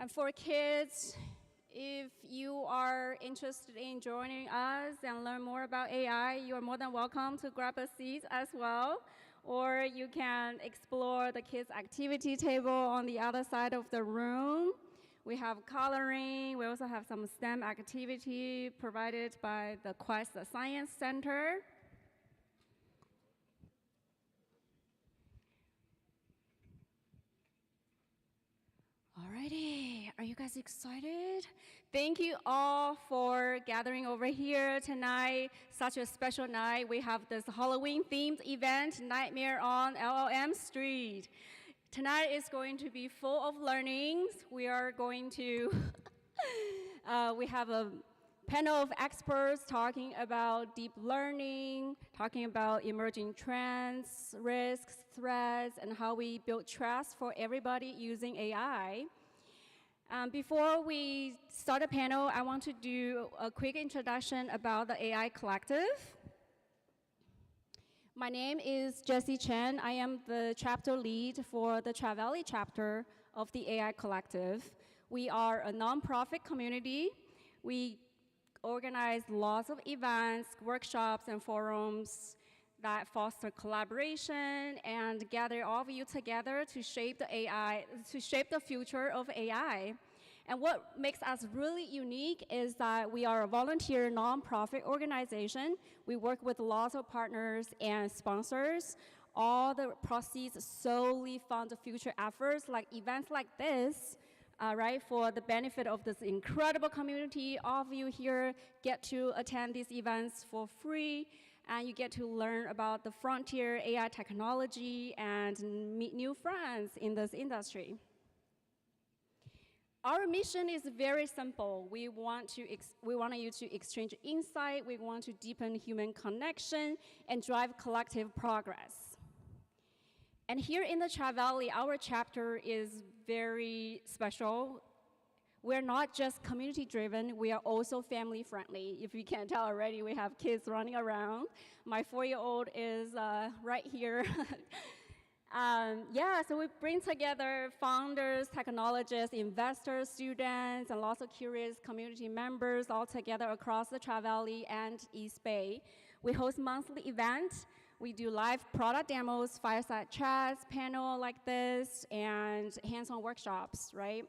And for kids, if you are interested in joining us and learn more about AI, you are more than welcome to grab a seat as well. Or you can explore the kids' activity table on the other side of the room. We have coloring. We also have some STEM activity provided by the Quest Science Center. Alrighty, are you guys excited? Thank you all for gathering over here tonight. Such a special night. We have this Halloween-themed event, Nightmare on LLM Street. Tonight is going to be full of learnings. We are going to, we have a panel of experts talking about deep learning, talking about emerging trends, risks, threats, and how we build trust for everybody using AI. Before we start the panel, I want to do a quick introduction about the AI Collective. My name is Jessie Chen. I am the chapter lead for the Tri-Valley chapter of the AI Collective. We are a nonprofit community. We organize lots of events, workshops, and forums that foster collaboration and gather all of you together to shape the AI, to shape the future of AI. And what makes us really unique is that we are a volunteer nonprofit organization. We work with lots of partners and sponsors. All the proceeds solely fund future efforts like events like this, right, for the benefit of this incredible community. All of you here get to attend these events for free, and you get to learn about the frontier AI technology and meet new friends in this industry. Our mission is very simple. We want you to exchange insight. We want to deepen human connection and drive collective progress. And here in the Tri-Valley, our chapter is very special. We're not just community-driven, we are also family-friendly. If you can't tell already, we have kids running around. My 4-year-old is right here. So we bring together founders, technologists, investors, students, and lots of curious community members all together across the Tri-Valley and East Bay. We host monthly events. We do live product demos, fireside chats, panel like this, and hands-on workshops, right?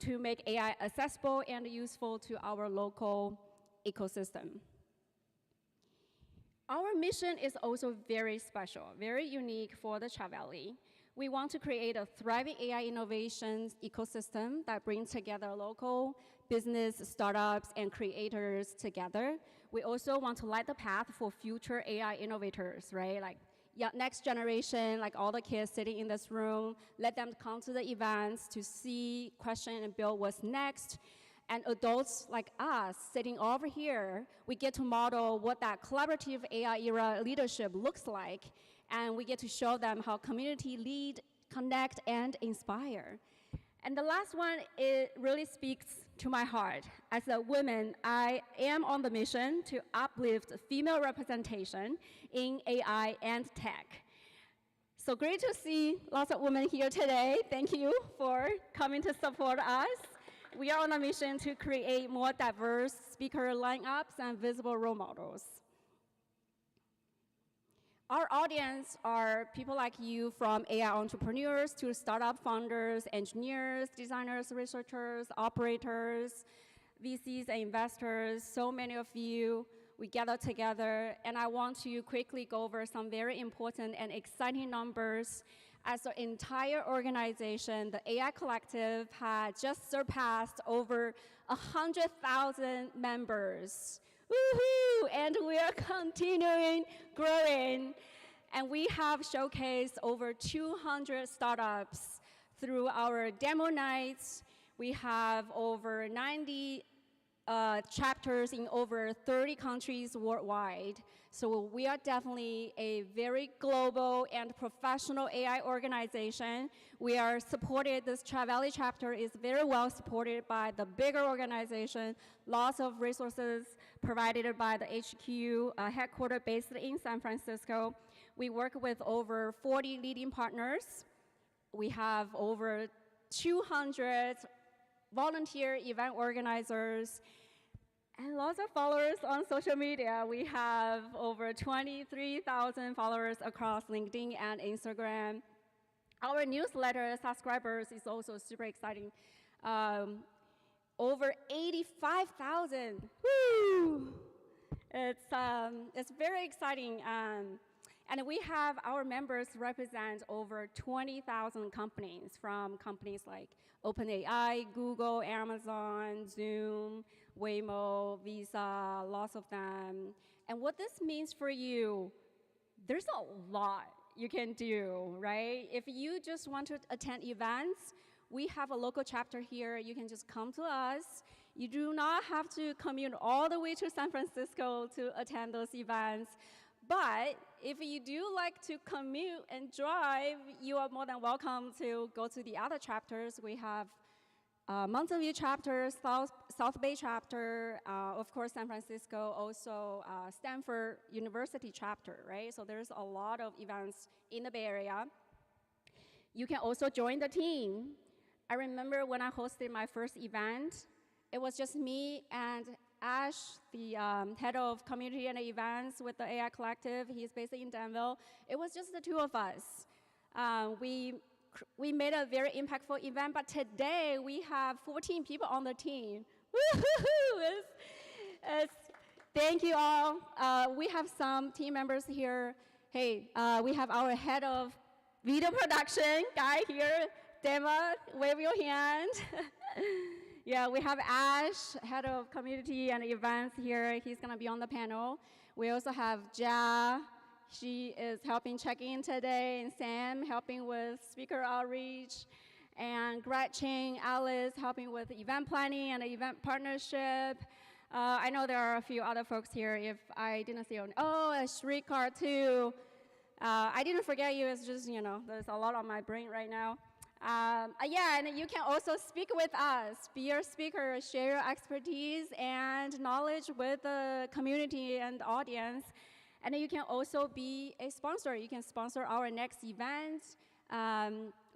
To make AI accessible and useful to our local ecosystem. Our mission is also very special, very unique for the Tri-Valley. We want to create a thriving AI innovations ecosystem that brings together local business, startups, and creators together. We also want to light the path for future AI innovators, right? Like next generation, like all the kids sitting in this room, let them come to the events to see, question, and build what's next. And adults like us sitting over here, we get to model what that collaborative AI era leadership looks like, and we get to show them how community lead, connect, and inspire. And the last one, it really speaks to my heart. As a woman, I am on the mission to uplift female representation in AI and tech. So great to see lots of women here today. Thank you for coming to support us. We are on a mission to create more diverse speaker lineups and visible role models. Our audience are people like you, from AI entrepreneurs to startup founders, engineers, designers, researchers, operators, VCs, and investors. So many of you, we gather together, and I want to quickly go over some very important and exciting numbers. As an entire organization, the AI Collective had just surpassed over 100,000 members. Woohoo! And we are continuing growing. And we have showcased over 200 startups through our demo nights. We have over 90 chapters in over 30 countries worldwide. So we are definitely a very global and professional AI organization. We are supported, this Tri-Valley chapter is very well supported by the bigger organization, lots of resources provided by the HQ, headquartered based in San Francisco. We work with over 40 leading partners. We have over 200 volunteer event organizers, and lots of followers on social media. We have over 23,000 followers across LinkedIn and Instagram. Our newsletter subscribers is also super exciting. Over 85,000. Woo! It's very exciting. And we have our members represent over 20,000 companies, from companies like OpenAI, Google, Amazon, Zoom, Waymo, Visa, lots of them. And what this means for you, there's a lot you can do, right? If you just want to attend events, we have a local chapter here. You can just come to us. You do not have to commute all the way to San Francisco to attend those events. But if you do like to commute and drive, you are more than welcome to go to the other chapters. We have Mountain View chapter, South Bay chapter, of course, San Francisco, also Stanford University chapter, right? So there's a lot of events in the Bay Area. You can also join the team. I remember when I hosted my first event, it was just me and Ash, the head of community and events with the AI Collective. He's based in Danville. It was just the two of us. We made a very impactful event, but today we have 14 people on the team. Thank you all. We have some team members here. Hey, we have our head of video production guy here. Dema, wave your hand. Yeah, we have Ash, head of community and events here. He's gonna be on the panel. We also have Ja. She is helping check in today, and Sam helping with speaker outreach, and Gretchen, Alice helping with event planning and event partnership. I know there are a few other folks here. If I didn't see, Shrikar too. I didn't forget you. It's just, there's a lot on my brain right now. Yeah, and you can also speak with us, be your speaker, share your expertise and knowledge with the community and audience. And you can also be a sponsor. You can sponsor our next event.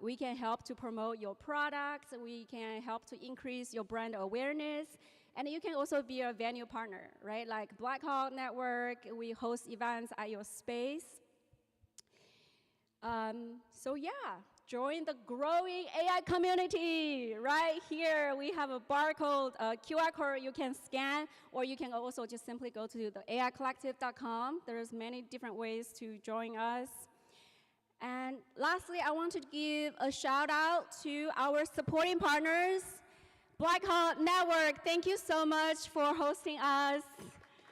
We can help to promote your products. We can help to increase your brand awareness. And you can also be a venue partner, right? Like Blackhawk Network, we host events at your space. So yeah. Join the growing AI community. Right here, we have a barcode, a QR code you can scan, or you can also just simply go to the aicollective.com. There's many different ways to join us. And lastly, I want to give a shout out to our supporting partners, Blackhawk Network. Thank you so much for hosting us.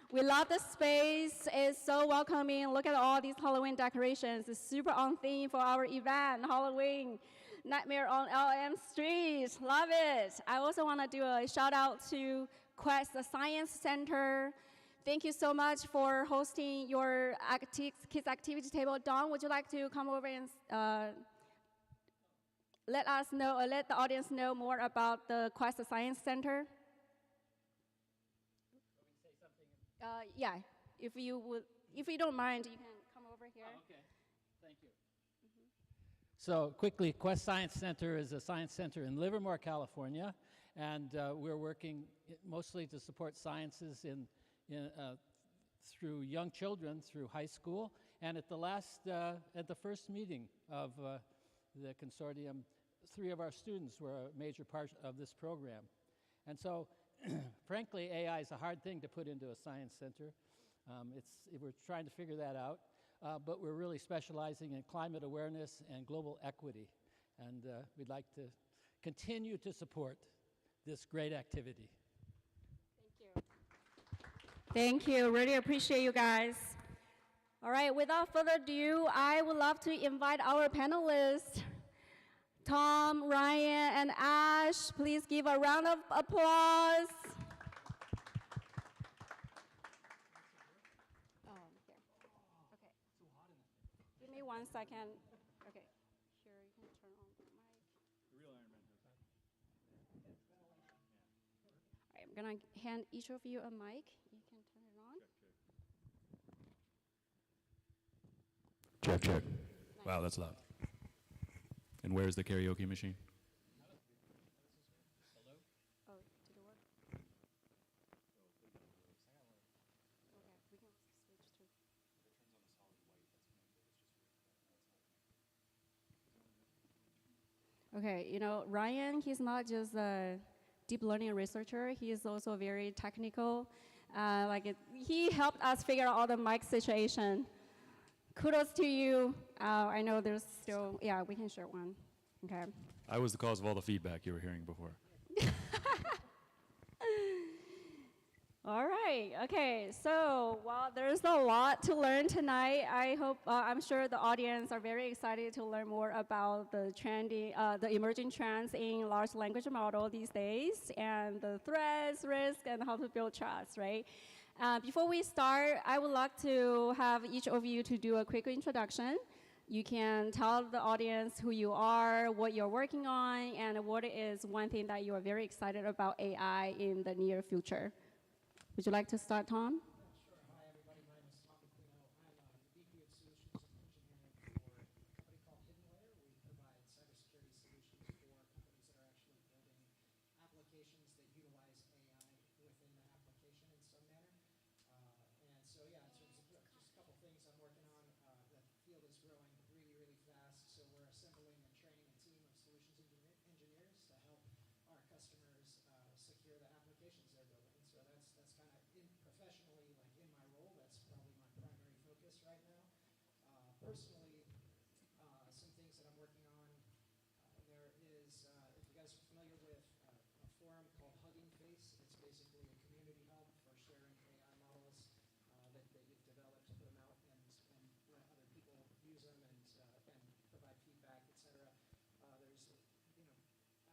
We love the space. It's so welcoming. Look at all these Halloween decorations. It's super on theme for our event, Halloween. Nightmare on LLM Street. Love it. I also want to do a shout out to Quest, the Science Center. Thank you so much for hosting your kids activity table. Dawn, would you like to come over and let the audience know more about the Quest, the Science Center? Yeah, if you don't mind, you can come over here. Oh, okay, thank you. So quickly, Quest Science Center is a science center in Livermore, California, and we're working mostly to support sciences through young children through high school. And at the first meeting of the consortium, 3 of our students were a major part of this program. And so, frankly, AI is a hard thing to put into a science center. We're trying to figure that out, but we're really specializing in climate awareness and global equity. And we'd like to continue to support this great activity. Thank you. Thank you. Really appreciate you guys. All right, without further ado, I would love to invite our panelists, Tom, Ryan, and Ash. Please give a round of applause. Oh, here. Okay. Give me 1 second. Okay. Here, you can turn on the mic. The real Iron Man has that. All right, I'm going to hand each of you a mic. You can turn it on. Check. Nice. Wow, that's loud. And where's the karaoke machine? Okay, you know, Ryan, he's not just a deep learning researcher, he is also very technical. He helped us figure out the mic situation. Kudos to you. I know there's still, yeah, we can share one. Okay. I was the cause of all the feedback you were hearing before. All right. Okay. So, well, there's a lot to learn tonight. I'm sure the audience are very excited to learn more about the emerging trends in large language model these days, and the threats, risk, and how to build trust. Right. Before we start, I would like to have each of you to do a quick introduction. You can tell the audience who you are, what you're working on, and what is one thing that you are very excited about AI in the near future. Would you like to start, Tom? Sure. Hi, everybody. My name is Tom Aquino. I'm the VP of Solutions Engineering for a company called HiddenLayer. We provide cybersecurity solutions for companies that are actually building applications that utilize AI within the application in some manner. And so, yeah, in terms of just a couple things I'm working on, the field is growing really, really fast. So we're assembling and training a team of solutions engineers to help our customers secure the applications they're building. So that's kind of professionally, like in my role, that's probably my primary focus right now. Personally, some things that I'm working on, there is, if you guys are familiar with a forum called Hugging Face, it's basically a community hub for sharing AI models that you've developed, to put them out and let other people use them and provide feedback, etc. There's, you know,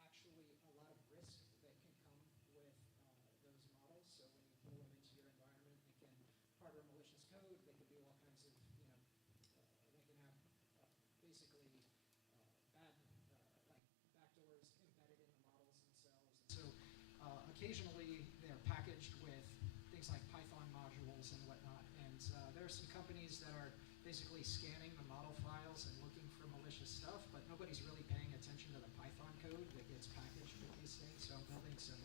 actually a lot of risk that can come with those models. So when you pull them into your environment, they can harbor malicious code. They can do all kinds of, you know, they can have basically bad like backdoors embedded in the models themselves. So occasionally they're packaged with things like Python modules and whatnot. And there are some companies that are basically scanning the model files and looking for malicious stuff, but nobody's really paying attention to the Python code that gets packaged with these things. So I'm building some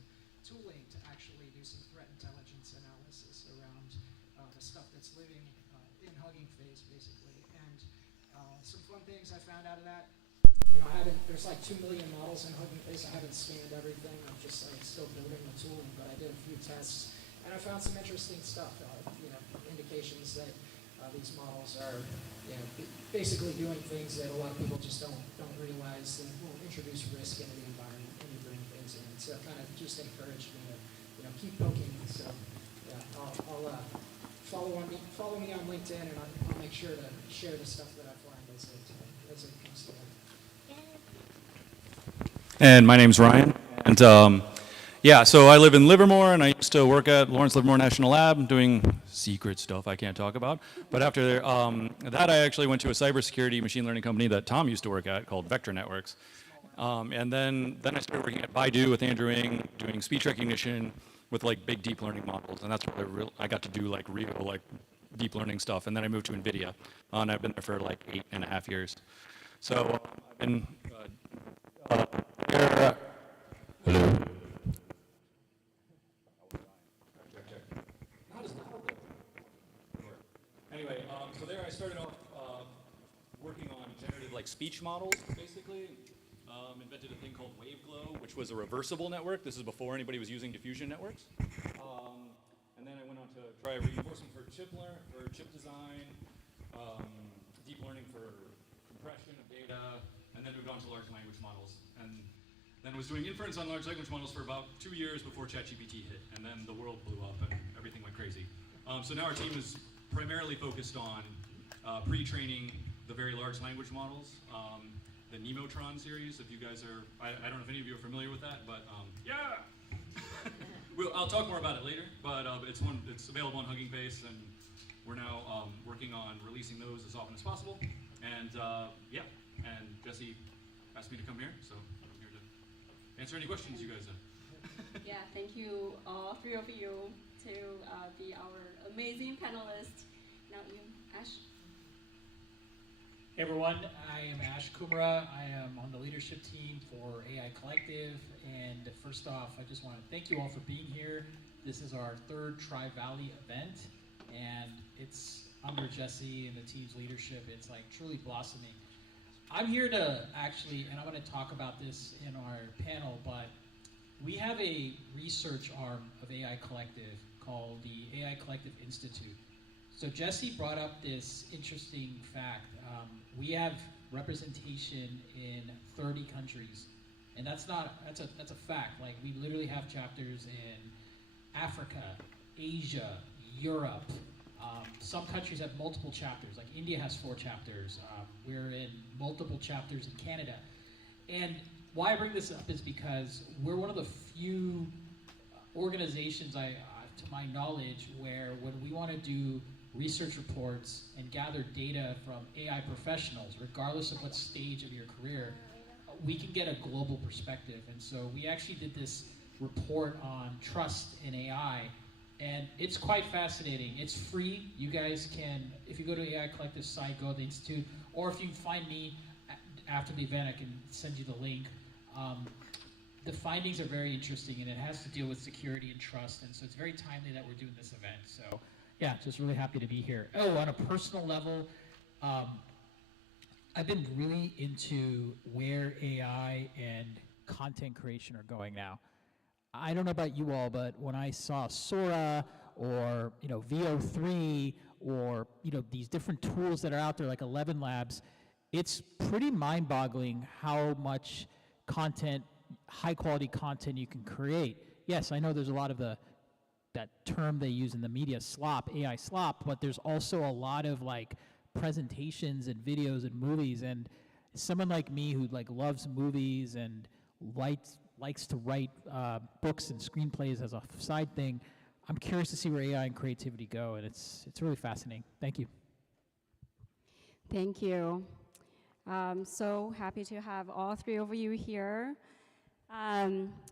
tooling to actually do some threat intelligence analysis around the stuff that's living in Hugging Face, basically. And some fun things I found out of that. You know, there's like 2 million models in Hugging Face. I haven't scanned everything. I'm just still building the tooling, but I did a few tests, and I found some interesting stuff. You know, indications that these models are, you know, basically doing things that a lot of people just don't realize and will introduce risk into the environment when you bring things in. So it kind of just encouraged me to, you know, keep poking. So yeah, I'll follow me on LinkedIn, and I'll make sure to share the stuff that I find as it comes to light. And my name's Ryan. And yeah, so I live in Livermore, and I used to work at Lawrence Livermore National Lab doing secret stuff I can't talk about. But after that, I actually went to a cybersecurity machine learning company that Tom used to work at called Vector Networks. And then I started working at Baidu with Andrew Ng, doing speech recognition with like big deep learning models. And that's where I got to do like real like deep learning stuff. And then I moved to NVIDIA, and I've been there for like 8.5 years. So I've been here. Hello. Anyway, so there I started off working on generative like speech models, basically. Invented a thing called WaveGlow, which was a reversible network. This is before anybody was using diffusion networks. And then I went on to try reinforcement for chip design, deep learning for compression of data, and then moved on to large language models. And then was doing inference on large language models for about 2 years before ChatGPT hit, and then the world blew up and everything went crazy. So now our team is primarily focused on pre-training the very large language models, the Nemotron series. If you guys are, I don't know if any of you are familiar with that, but yeah! I'll talk more about it later, but it's available on Hugging Face, and we're now working on releasing those as often as possible. And yeah, and Jesse asked me to come here, so I'm here to answer any questions you guys have. Yeah, thank you, all 3 of you, to be our amazing panelists. Now you, Ash. Hey everyone, I am Ash Kumra. I am on the leadership team for AI Collective. And first off, I just want to thank you all for being here. This is our 3rd Tri-Valley event, and it's under Jesse and the team's leadership. It's like truly blossoming. I'm here to actually, and I'm going to talk about this in our panel, but we have a research arm of AI Collective called the AI Collective Institute. So Jesse brought up this interesting fact. We have representation in 30 countries, and that's a fact. Like, we literally have chapters in Africa, Asia, Europe. Some countries have multiple chapters, like India has 4 chapters. We're in multiple chapters in Canada. And why I bring this up is because we're one of the few organizations, to my knowledge, where when we want to do research reports and gather data from AI professionals, regardless of what stage of your career, we can get a global perspective. And so we actually did this report on trust in AI, and it's quite fascinating. It's free. You guys can, if you go to AI Collective site, go to the Institute, or if you find me after the event, I can send you the link. The findings are very interesting, and it has to deal with security and trust, and so it's very timely that we're doing this event. So yeah, just really happy to be here. Oh, on a personal level, I've been really into where AI and content creation are going now. I don't know about you all, but when I saw Sora or VO3 or these different tools that are out there like 11 Labs, it's pretty mind-boggling how much content, high-quality content you can create. Yes, I know there's a lot of that term they use in the media, slop, AI slop, but there's also a lot of like presentations and videos and movies, and someone like me who like loves movies and likes to write books and screenplays as a side thing, I'm curious to see where AI and creativity go, and it's really fascinating. Thank you. Thank you. So happy to have all 3 of you here.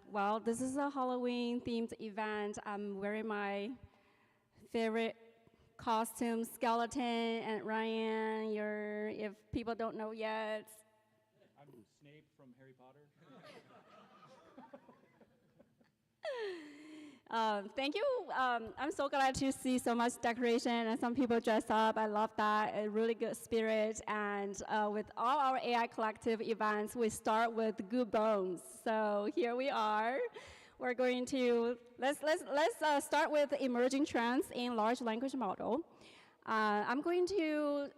Well, this is a Halloween-themed event. I'm wearing my favorite costume, skeleton, and Ryan, if people don't know yet. I'm Snape from Harry Potter. Thank you. I'm so glad to see so much decoration and some people dress up. I love that. A really good spirit. And with all our AI Collective events, we start with good bones. So here we are. We're going to let's start with emerging trends in large language model. I'm going to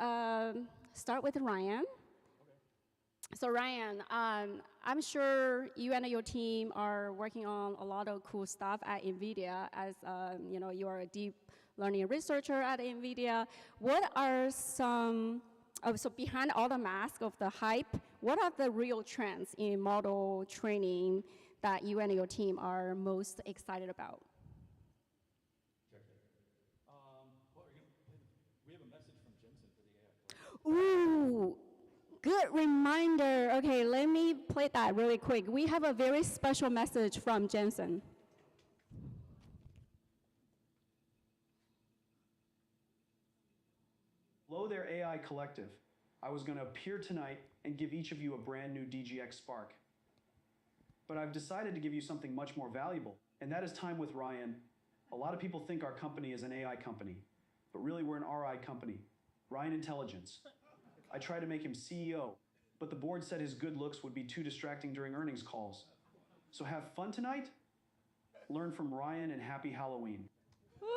start with Ryan. So Ryan, I'm sure you and your team are working on a lot of cool stuff at NVIDIA as you are a deep learning researcher at NVIDIA. What are some, so behind all the mask of the hype, what are the real trends in model training that you and your team are most excited about? We have a message from Jensen for the AI. Ooh. Good reminder. Okay, let me play that really quick. We have a very special message from Jensen. Hello there, AI Collective. I was going to appear tonight and give each of you a brand new DGX Spark. But I've decided to give you something much more valuable, and that is time with Ryan. A lot of people think our company is an AI company, but really we're an RI company, Ryan Intelligence. I tried to make him CEO, but the board said his good looks would be too distracting during earnings calls. So have fun tonight, learn from Ryan, and happy Halloween.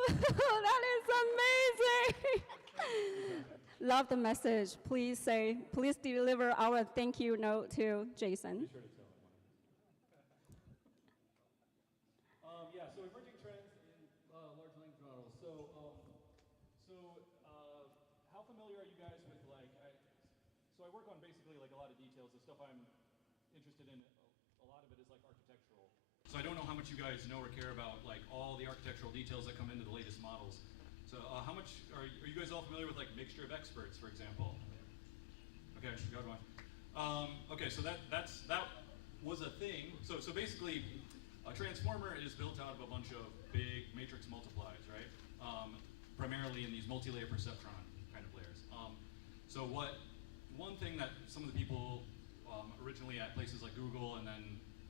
That is amazing. Love the message. Please deliver our thank you note to Jason. Yeah, so emerging trends in large language models. How familiar are you guys with so I work on basically like a lot of details. The stuff I'm interested in, a lot of it is like architectural. So I don't know how much you guys know or care about like all the architectural details that come into the latest models. So how much are you guys all familiar with like mixture of experts, for example? Okay, good one. Okay, so that was a thing. So basically, a transformer is built out of a bunch of big matrix multiplies, right? Primarily in these multi-layer perceptron kind of layers. So one thing that some of the people originally at places like Google and then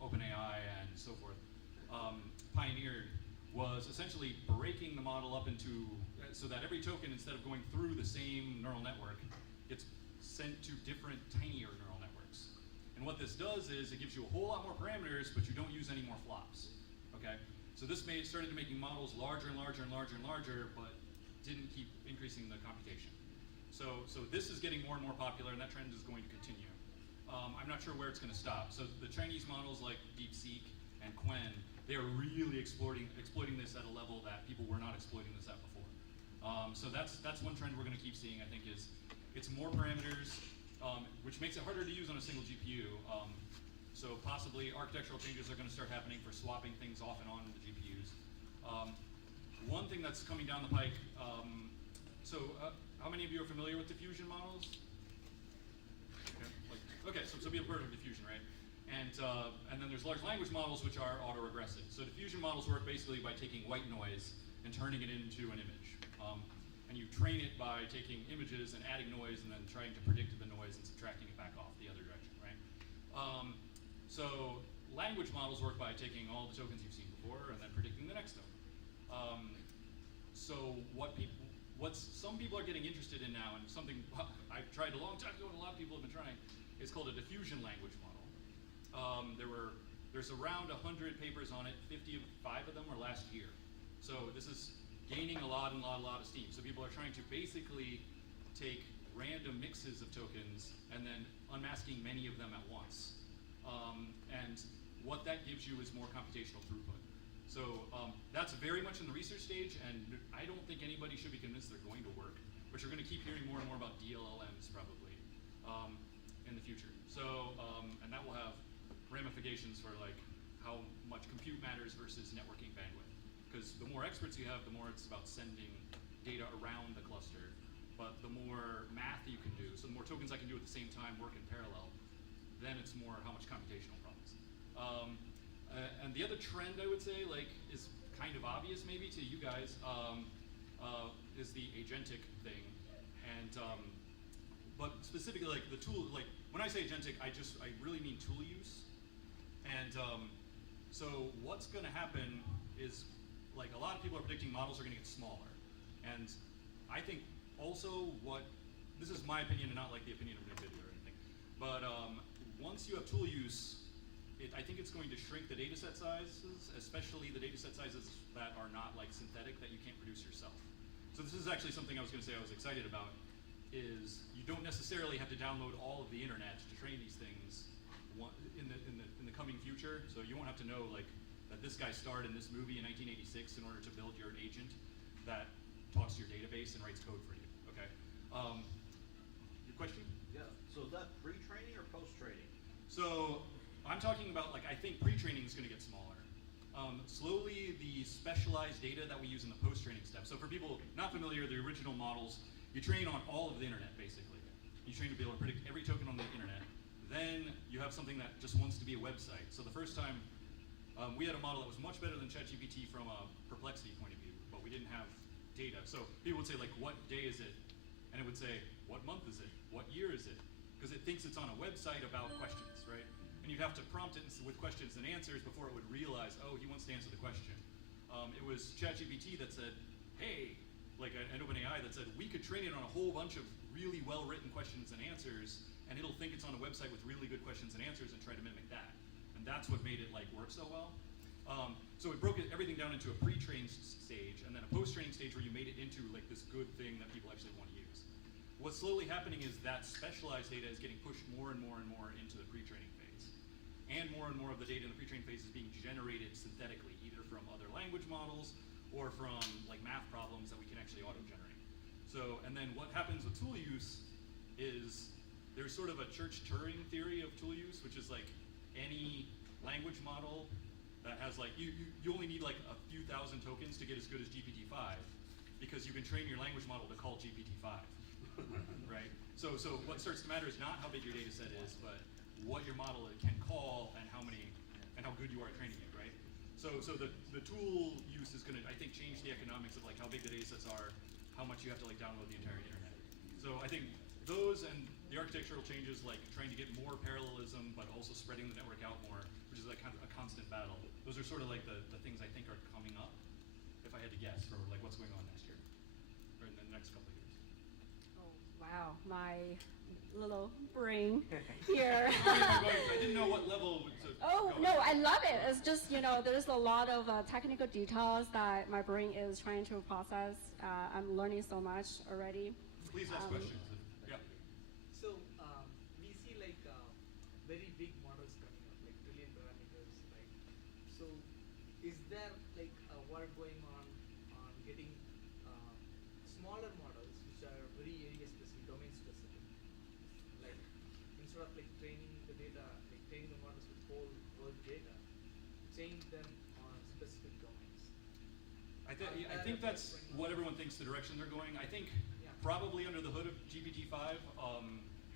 OpenAI and so forth pioneered was essentially breaking the model up into, so that every token, instead of going through the same neural network, gets sent to different tinier neural networks. And what this does is it gives you a whole lot more parameters, but you don't use any more flops. Okay? So this started making models larger and larger and larger and larger, but didn't keep increasing the computation. So this is getting more and more popular, and that trend is going to continue. I'm not sure where it's going to stop. So the Chinese models like DeepSeek and Qwen, they are really exploiting this at a level that people were not exploiting this at before. So that's one trend we're going to keep seeing, I think, is it's more parameters, which makes it harder to use on a single GPU. So possibly architectural changes are going to start happening for swapping things off and on in the GPUs. One thing that's coming down the pike, how many of you are familiar with diffusion models? Okay, so people have heard of diffusion, right? And then there's large language models, which are autoregressive. So diffusion models work basically by taking white noise and turning it into an image. And you train it by taking images and adding noise and then trying to predict the noise and subtracting it back off the other direction, right? So language models work by taking all the tokens you've seen before and then predicting the next token. So what some people are getting interested in now, and something I've tried a long time ago and a lot of people have been trying, is called a diffusion language model. There's around 100 papers on it, 55 of them were last year. So this is gaining a lot of steam. So people are trying to basically take random mixes of tokens and then unmasking many of them at once. And what that gives you is more computational throughput. So that's very much in the research stage, and I don't think anybody should be convinced they're going to work, but you're going to keep hearing more and more about DLLMs probably in the future. So, and that will have ramifications for like how much compute matters versus networking bandwidth. Because the more experts you have, the more it's about sending data around the cluster. But the more math you can do, so the more tokens I can do at the same time work in parallel, then it's more how much computational problems. And the other trend I would say is kind of obvious maybe to you guys, is the agentic thing. And but specifically like the tool, like when I say agentic, I really mean tool use. And so what's going to happen is, like, a lot of people are predicting models are going to get smaller. And I think also this is my opinion and not like the opinion of NVIDIA or anything, but once you have tool use, I think it's going to shrink the data set sizes, especially the data set sizes that are not like synthetic, that you can't produce yourself. So this is actually something I was going to say I was excited about, is you don't necessarily have to download all of the internet to train these things in the coming future. So you won't have to know like that this guy starred in this movie in 1986 in order to build your agent that talks to your database and writes code for you. Okay. Your question? Yeah. So is that pre-training or post-training? So I'm talking about, like, I think pre-training is going to get smaller. Slowly, the specialized data that we use in the post-training step. So for people not familiar, the original models, you train on all of the internet, basically. You train to be able to predict every token on the internet. Then you have something that just wants to be a website. So the first time, we had a model that was much better than ChatGPT from a perplexity point of view, but we didn't have data. So people would say, like, what day is it? And it would say, what month is it? What year is it? Because it thinks it's on a website about questions, right? And you'd have to prompt it with questions and answers before it would realize, oh, he wants to answer the question. It was ChatGPT that said, hey, like an OpenAI that said, we could train it on a whole bunch of really well-written questions and answers, and it'll think it's on a website with really good questions and answers and try to mimic that. And that's what made it like work so well. So it broke everything down into a pre-trained stage and then a post-training stage where you made it into like this good thing that people actually want to use. What's slowly happening is that specialized data is getting pushed more and more and more into the pre-training phase. And more of the data in the pre-trained phase is being generated synthetically, either from other language models or from like math problems that we can actually auto-generate. So, and then what happens with tool use is there's sort of a Church-Turing theory of tool use, which is like any language model that has like, you only need like a few thousand tokens to get as good as GPT-5, because you can train your language model to call GPT-5, right? So what starts to matter is not how big your data set is, but what your model can call and how good you are at training it, right? So the tool use is going to, I think, change the economics of like how big the data sets are, how much you have to like download the entire internet. So I think those and the architectural changes, like trying to get more parallelism, but also spreading the network out more, which is like kind of a constant battle. Those are sort of like the things I think are coming up, if I had to guess, for like what's going on next year, or in the next couple of years. Oh, Wow, my little brain here. I didn't know what level to Oh, go no, at. I love it. It's just, there's a lot of technical details that my brain is trying to process. I'm learning so much already. Please ask questions. Yeah. So we see like very big models coming up, like trillion parameters, right? So is there like a work going on getting smaller models which are very area specific, domain specific? Like instead of like training the data, like training the models with whole world data, train them on specific domains. I think that's what everyone thinks the direction they're going. I think probably under the hood of GPT-5,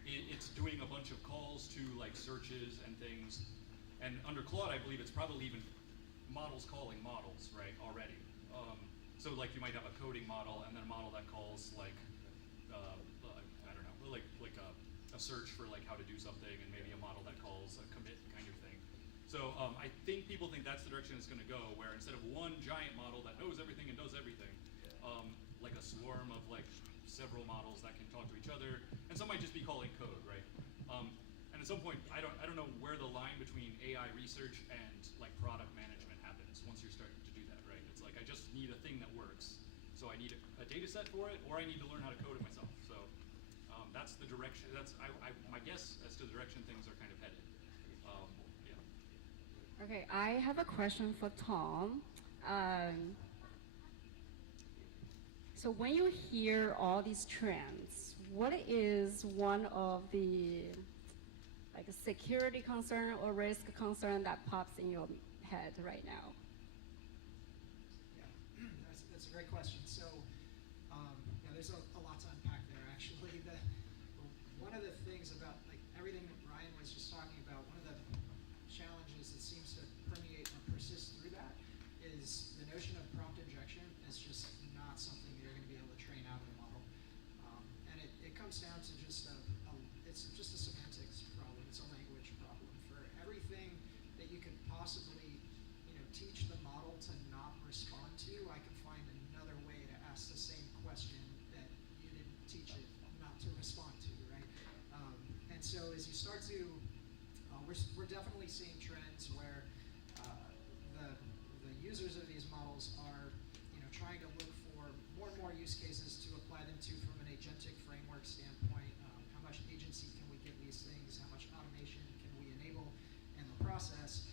it's doing a bunch of calls to like searches and things. And under Claude, I believe it's probably even models calling models, right, already. So like you might have a coding model and then a model that calls like, I don't know, like a search for like how to do something, and maybe a model that calls a commit kind of thing. So I think people think that's the direction it's going to go, where instead of one giant model that knows everything and does everything, like a swarm of like several models that can talk to each other, and some might just be calling code, right? And at some point, I don't know where the line between AI research and like product management happens once you're starting to do that, right? It's like I just need a thing that works, so I need a data set for it, or I need to learn how to code it myself. So that's the direction. That's my guess as to the direction things are kind of headed. Yeah. Okay, I have a question for Tom. So when you hear all these trends, what is one of the like security concern or risk concern that pops in your head right now? Yeah, that's a great question. So, there's a lot to unpack there. Actually, one of the things about like everything that Ryan was just talking about, one of the challenges that seems to permeate or persist through that is the notion of prompt injection is just not something you're going to be able to train out of a model, and it comes down to just it's just a semantics problem. It's a language problem. For everything that you could possibly teach the model to not respond to, I can find another way to ask the same question that you didn't teach it not to respond to, right? And so as you start to, we're definitely seeing trends where the users of these models are trying to look for more and more use cases to apply them to from an agentic framework standpoint. How much agency can we give these things? How much automation can we enable in the process?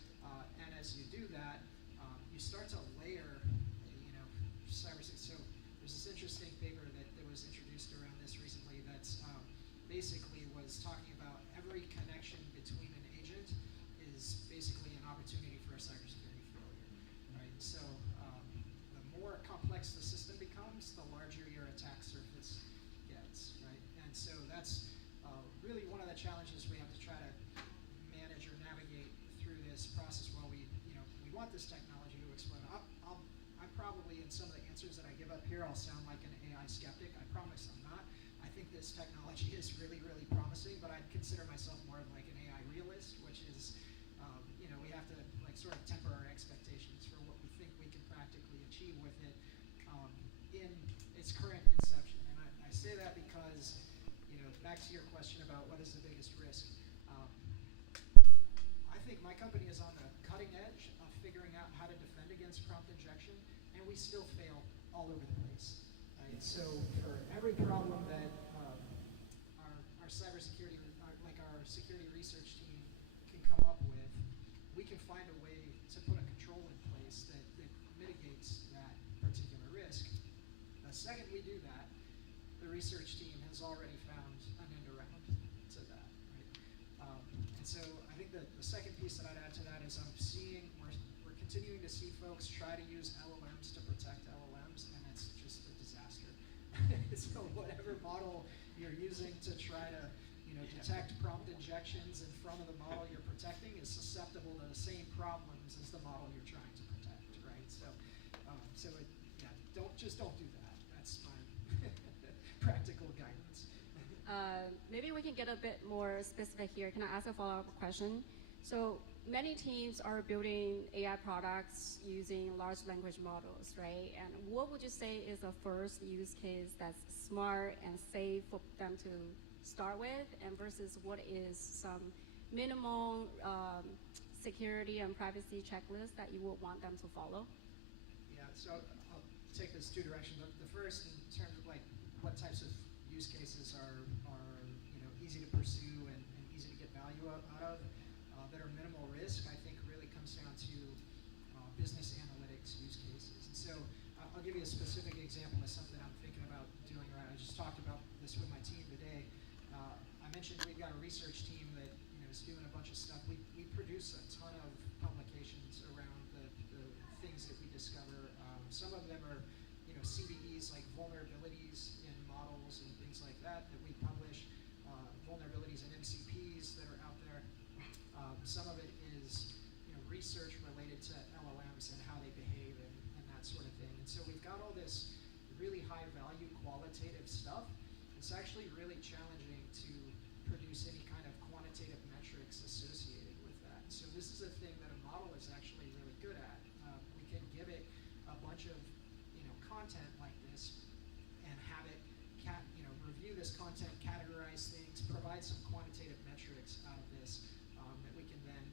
And as you do that, you start to layer, cybersecurity. So there's this interesting paper that was introduced around this recently that's basically was talking about every connection between an agent is basically an opportunity for a cybersecurity failure, right? So the more complex the system becomes, the larger your attack surface gets, right? And so that's really one of the challenges we have to try to manage or navigate through this process while we want this technology to explode. I probably, in some of the answers that I give up here, I'll sound like an AI skeptic. I promise I'm not. I think this technology is really, really promising, but I'd consider myself more of like an AI realist, which is, we have to like sort of temper our expectations for what we think we can practically achieve with it in its current inception. And I say that because, back to your question about what is the biggest risk. I think my company is on the cutting edge of figuring out how to defend against prompt injection, and we still fail all over the place. Right? So for every problem that our cybersecurity, our security research team can come up with, we can find a way to put a control in place that mitigates that particular risk. The second we do that, the research team has already found an end around to that. Right? And so I think the second piece that I'd add to that is we're continuing to see folks try to use LLMs to protect LLMs, and it's just a disaster. So whatever model you're using to try to detect prompt injections in front of the model you're protecting is susceptible to the same problems as the model you're trying to protect, right? So, don't do that. That's my practical guidance. Maybe we can get a bit more specific here. Can I ask a follow-up question? So many teams are building AI products using large language models, right? And what would you say is the first use case that's smart and safe for them to start with, and versus what is some minimal security and privacy checklist that you would want them to follow? Yeah, so I'll take this two directions. The first, in terms of like what types of use cases are easy to pursue and easy to get value out of, that are minimal risk, I think really comes down to business analytics use cases. And so I'll give you a specific example of something I'm thinking about doing. Right, I just talked about this with my team today. I mentioned we've got a research team that is doing a bunch of stuff. We produce a ton of publications around the things that we discover. Some of them are CVEs, like vulnerabilities in models and things like that we publish, vulnerabilities in MCPs that are out there. Some of it is research related to LLMs and how they behave and that sort of thing. And so we've got all this really high value qualitative stuff. It's actually really challenging to produce any kind of quantitative metrics associated with that. So this is a thing that a model is actually really good at. We can give it a bunch of content like this and have it review this content, categorize things, provide some quantitative metrics out of this that we can then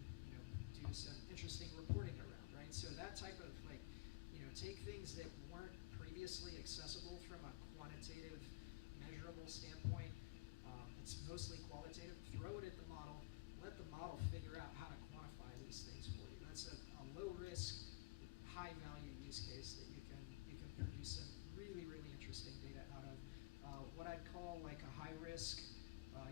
do some interesting reporting around, right? So that type of take things that weren't previously accessible from a quantitative, measurable standpoint. It's mostly qualitative. Throw it at the model. Let the model figure out how to quantify these things for you. That's a low risk, high value use case that you can produce some really, really interesting data out of. What I'd call like a high risk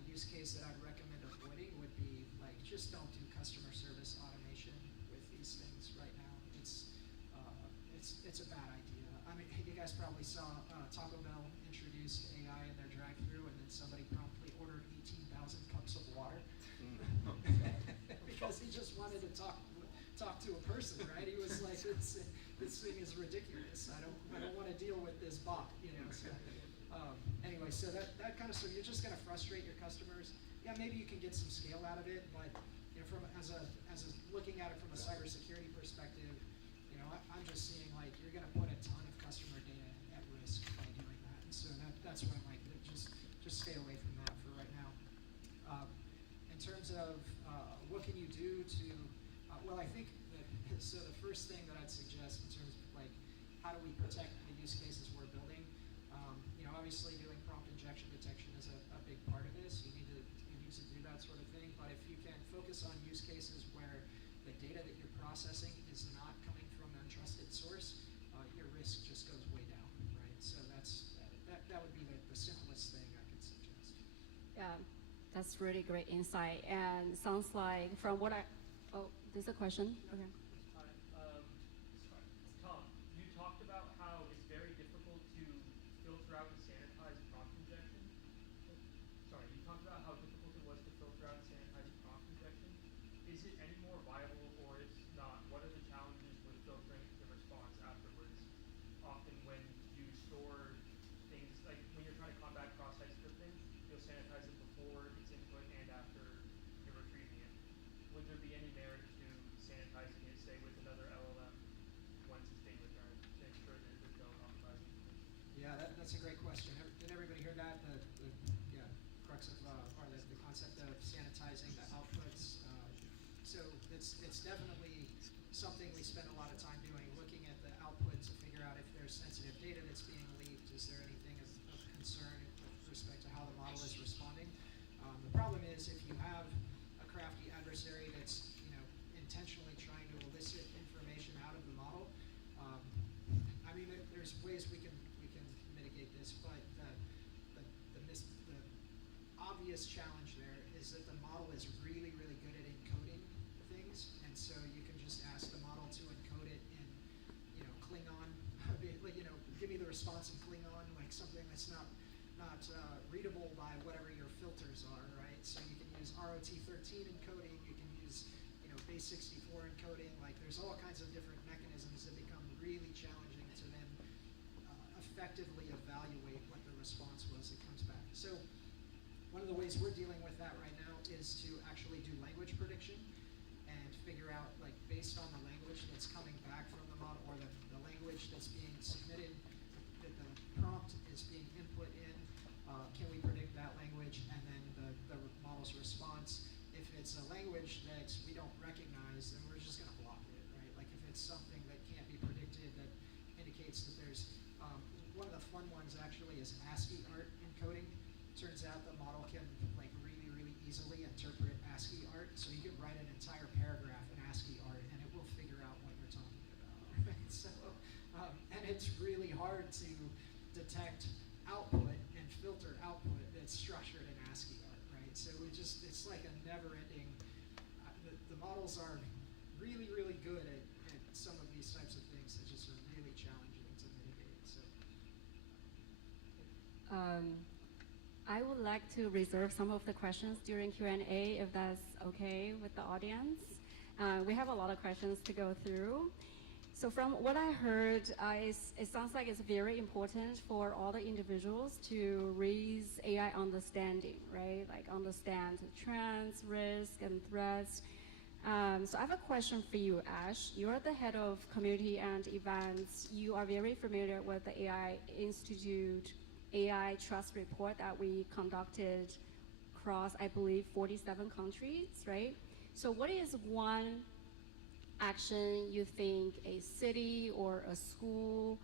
use case that I'd recommend avoiding would be like, just don't do customer service automation with these things right now. It's a bad idea. I mean, you guys probably saw Taco Bell introduced AI in their drive-thru, and then somebody promptly ordered 18,000 cups of water because he just wanted to talk to a person, right? He was like, this thing is ridiculous. I don't want to deal with this bot, So, anyway, so that kind of stuff, you're just going to frustrate your customers. Yeah, maybe you can get some scale out of it, but from as a looking at it from a cybersecurity perspective, I'm just seeing like you're going to put a ton of customer data at risk by doing that. And so that's what I'm like, just stay away from that for right now. In terms of what can you do to, well, I think that, so the first thing that I'd suggest in terms of like how do we protect the use cases we're building, obviously doing prompt injection detection is a big part of this. You need to do that sort of thing. But if you can focus on use cases where the data that you're processing is not coming from an untrusted source, your risk just goes way down, right? So that would be the simplest thing I could suggest. Yeah, that's really great insight. And sounds like from what there's a question. Okay. Tom, you talked about how it's very difficult to filter out and sanitize prompt injection. Sorry, you talked about how difficult it was to filter out and sanitize prompt injection. Is it any more viable, or if not, what are the challenges with filtering the response afterwards? Often when you store things, like when you're trying to combat cross-site scripting, you'll sanitize it before its input and after you're retrieving it. Would there be any merit to sanitizing it, say, with another LLM once it's being returned to ensure that there's no compromising information? Yeah, that's a great question. Did everybody hear that? The crux of, or the concept of sanitizing the outputs. So it's definitely something we spend a lot of time doing, looking at the output to figure out if there's sensitive data that's being leaked. Is there anything of concern with respect to how the model is responding? The problem is if you have a crafty adversary that's intentionally trying to elicit information out of the model. I mean, there's ways we can mitigate this, but the obvious challenge there is that the model is really, really good at encoding things, and so you can just ask the model to encode it in, Klingon. Give me the response in Klingon, like something that's not readable by whatever your filters are, right? So you can use ROT13 encoding, you can use base64 encoding. Like there's all kinds of different mechanisms that become really challenging to then effectively evaluate what the response was that comes back. So one of the ways we're dealing with that right now is to actually do language prediction and figure out, like, based on the language that's coming back from the model, or the language that's being submitted, that the prompt is being input in, can we predict that language, and then the model's response. If it's a language that we don't recognize, then we're just going to block it, right? Like if it's something that can't be predicted, that indicates that there's, one of the fun ones actually is ASCII art encoding. Turns out the model can like really easily interpret ASCII art, so you could write an entire paragraph in ASCII art and it will figure out what you're talking about. Right? So, and it's really hard to detect output and filter output that's structured in ASCII art, right? So it's like a never-ending. The models are really good at some of these types of things that just are really challenging to mitigate. So. I would like to reserve some of the questions during Q&A if that's okay with the audience. We have a lot of questions to go through. So from what I heard, it sounds like it's very important for all the individuals to raise AI understanding, right? Like understand trends, risk, and threats. So I have a question for you, Ash. You're the head of community and events. You are very familiar with the AI Institute AI Trust Report that we conducted across, I believe, 47 countries, right? So what is one action you think a city or a school,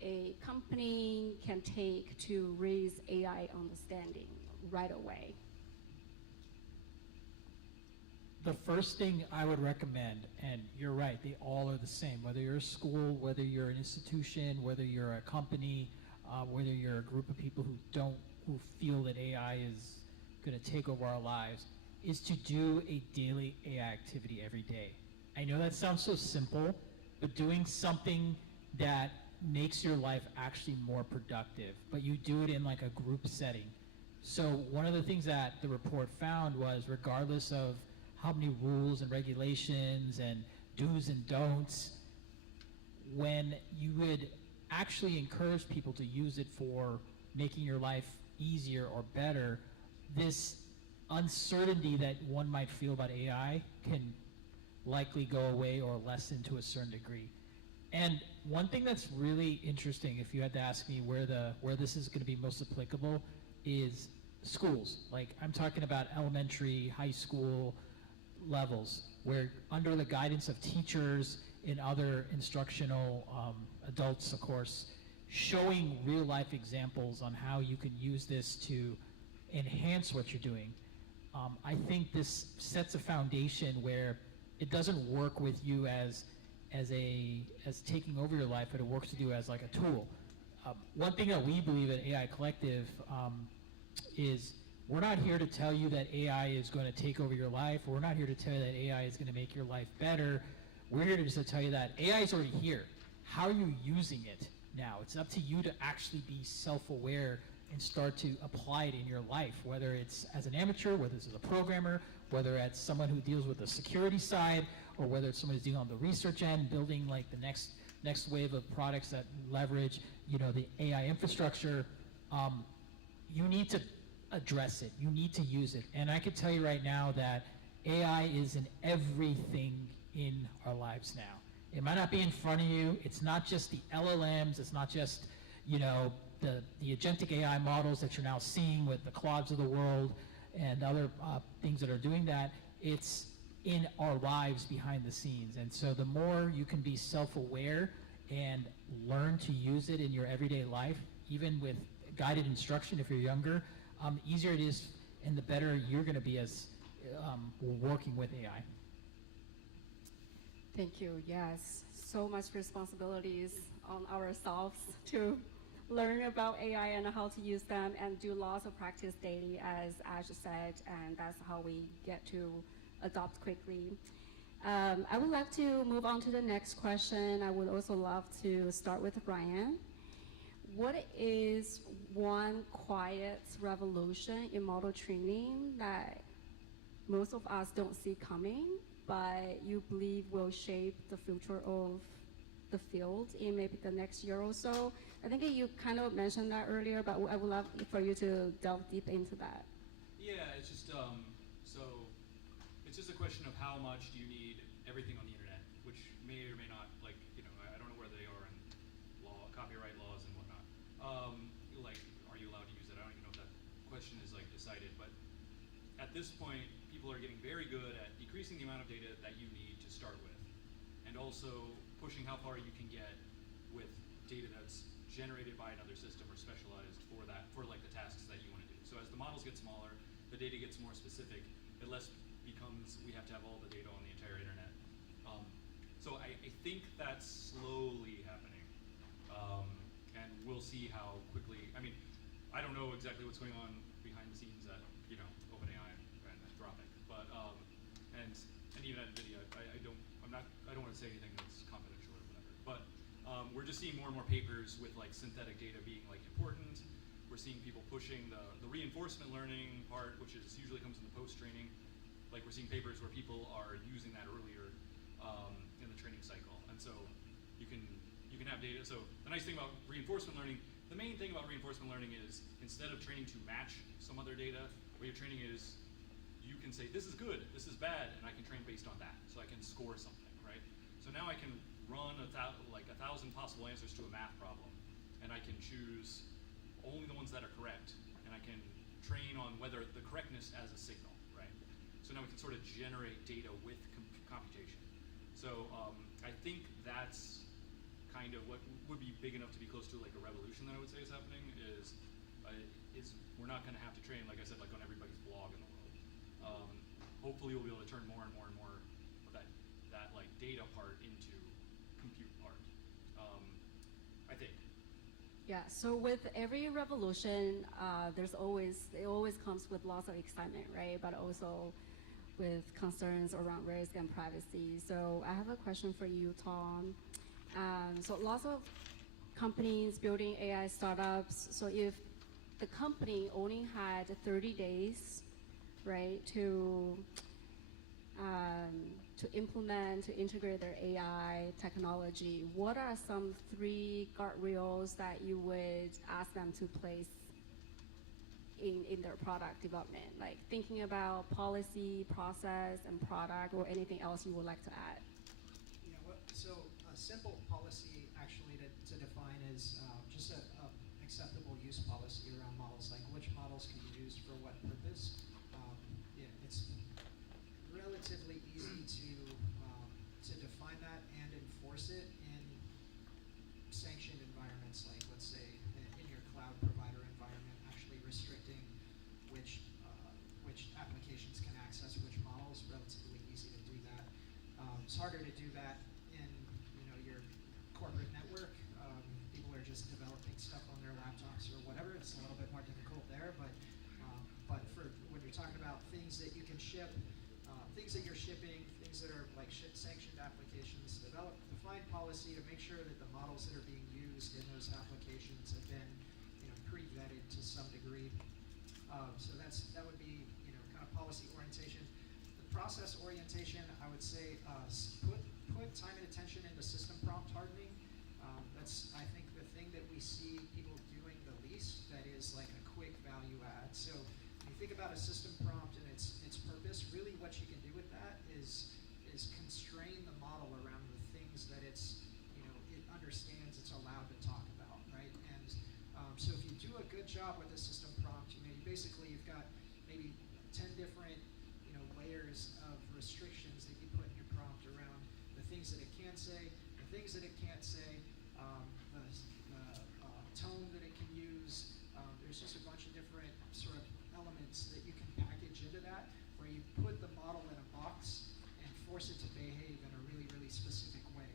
a company can take to raise AI understanding right away? The first thing I would recommend, and you're right, they all are the same, whether you're a school, whether you're an institution, whether you're a company, whether you're a group of people who feel that AI is going to take over our lives, is to do a daily AI activity every day. I know that sounds so simple, but doing something that makes your life actually more productive, but you do it in like a group setting. So one of the things that the report found was, regardless of how many rules and regulations and do's and don'ts, when you would actually encourage people to use it for making your life easier or better, this uncertainty that one might feel about AI can likely go away or lessen to a certain degree. And one thing that's really interesting, if you had to ask me where this is going to be most applicable, is schools. Like, I'm talking about elementary, high school levels, where under the guidance of teachers and other instructional adults, of course, showing real life examples on how you can use this to enhance what you're doing. I think this sets a foundation where it doesn't work with you as taking over your life, but it works with you as like a tool. One thing that we believe at AI Collective is we're not here to tell you that AI is going to take over your life. We're not here to tell you that AI is going to make your life better. We're here to just tell you that AI is already here. How are you using it now? It's up to you to actually be self-aware and start to apply it in your life, whether it's as an amateur, whether it's as a programmer, whether it's someone who deals with the security side, or whether it's someone who's dealing on the research end, building like the next wave of products that leverage, the AI infrastructure. You need to address it. You need to use it. And I can tell you right now that AI is in everything in our lives now. It might not be in front of you. It's not just the LLMs. It's not just, the agentic AI models that you're now seeing with the Claudes of the world and other things that are doing that. It's in our lives behind the scenes. And so the more you can be self-aware and learn to use it in your everyday life, even with guided instruction if you're younger, the easier it is and the better you're going to be as working with AI. Thank you. Yes, so much responsibilities on ourselves to learn about AI and how to use them and do lots of practice daily, as Ash said, and that's how we get to adopt quickly. I would like to move on to the next question. I would also love to start with Brian. What is one quiet revolution in model training that most of us don't see coming, but you believe will shape the future of the field in maybe the next year or so? I think you kind of mentioned that earlier, but I would love for you to delve deep into that. Yeah, it's just so it's just a question of how much do you need everything on the internet, which may or may not, like, I don't know where they are in law, copyright laws and whatnot. Like, are you allowed to use it? I don't even know if that question is like decided, but at this point, people are getting very good at decreasing the amount of data that you need to start with, and also pushing how far you can get with data that's generated by another system or specialized for that, for like the tasks that you want to do. So as the models get smaller, the data gets more specific, it less becomes we have to have all the data on the entire internet. So I think that's slowly happening. And we'll see how quickly, I mean, I don't know exactly what's going on behind the scenes at, OpenAI and Anthropic, but, and even at NVIDIA, I don't want to say anything that's confidential or whatever, but we're just seeing more and more papers with like synthetic data being like important. We're seeing people pushing the reinforcement learning part, which is usually comes in the post-training. Like we're seeing papers where people are using that earlier in the training cycle, and so you can have data. So the nice thing about reinforcement learning, the main thing about reinforcement learning is instead of training to match some other data, what you're training is you can say this is good, this is bad, and I can train based on that, so I can score something, right? So now I can run like 1,000 possible answers to a math problem, and I can choose only the ones that are correct, and I can train on whether the correctness as a signal, right? So now we can sort of generate data with computation. So I think that's kind of what would be big enough to be close to like a revolution that I would say is happening is we're not going to have to train, like I said, like on everybody's blog in the world. Hopefully we'll be able to turn more and more and more of that like data part into compute part. I think. Yeah, so with every revolution, it always comes with lots of excitement, right? But also with concerns around risk and privacy. So I have a question for you, Tom. So lots of companies building AI startups. So if the company only had 30 days, right, to implement, to integrate their AI technology, what are some 3 guardrails that you would ask them to place in their product development? Like thinking about policy, process, and product, or anything else you would like to add? So a simple policy actually to define is just a acceptable use policy around models, like which models can be used for what purpose. It's relatively easy to define that and enforce it in sanctioned environments, like let's say in your cloud provider environment, actually restricting which applications can access which models. Relatively easy to do that. It's harder to do that in your corporate network. People are just developing stuff on their laptops or whatever. It's a little bit more difficult there, but for when you're talking about things that you can ship, things that you're shipping, things that are like sanctioned applications, define policy to make sure that the models that are being used in those applications have been pre-vetted to some degree. So that would be kind of policy orientation. The process orientation, I would say, put time and attention into system prompt hardening. That's, I think, the thing that we see people doing the least. That is like a quick value add. So when you think about a system prompt and its purpose, really what you can do with that is constrain the model around the things that it understands it's allowed to talk about, right? And so if you do a good job with the system prompt, you've got maybe 10 different layers of restrictions that you put in your prompt around the things that it can say, the things that it can't say, the tone that it can use. There's just a bunch of different sort of elements that you can package into that, where you put the model in a box and force it to behave in a really, really specific way.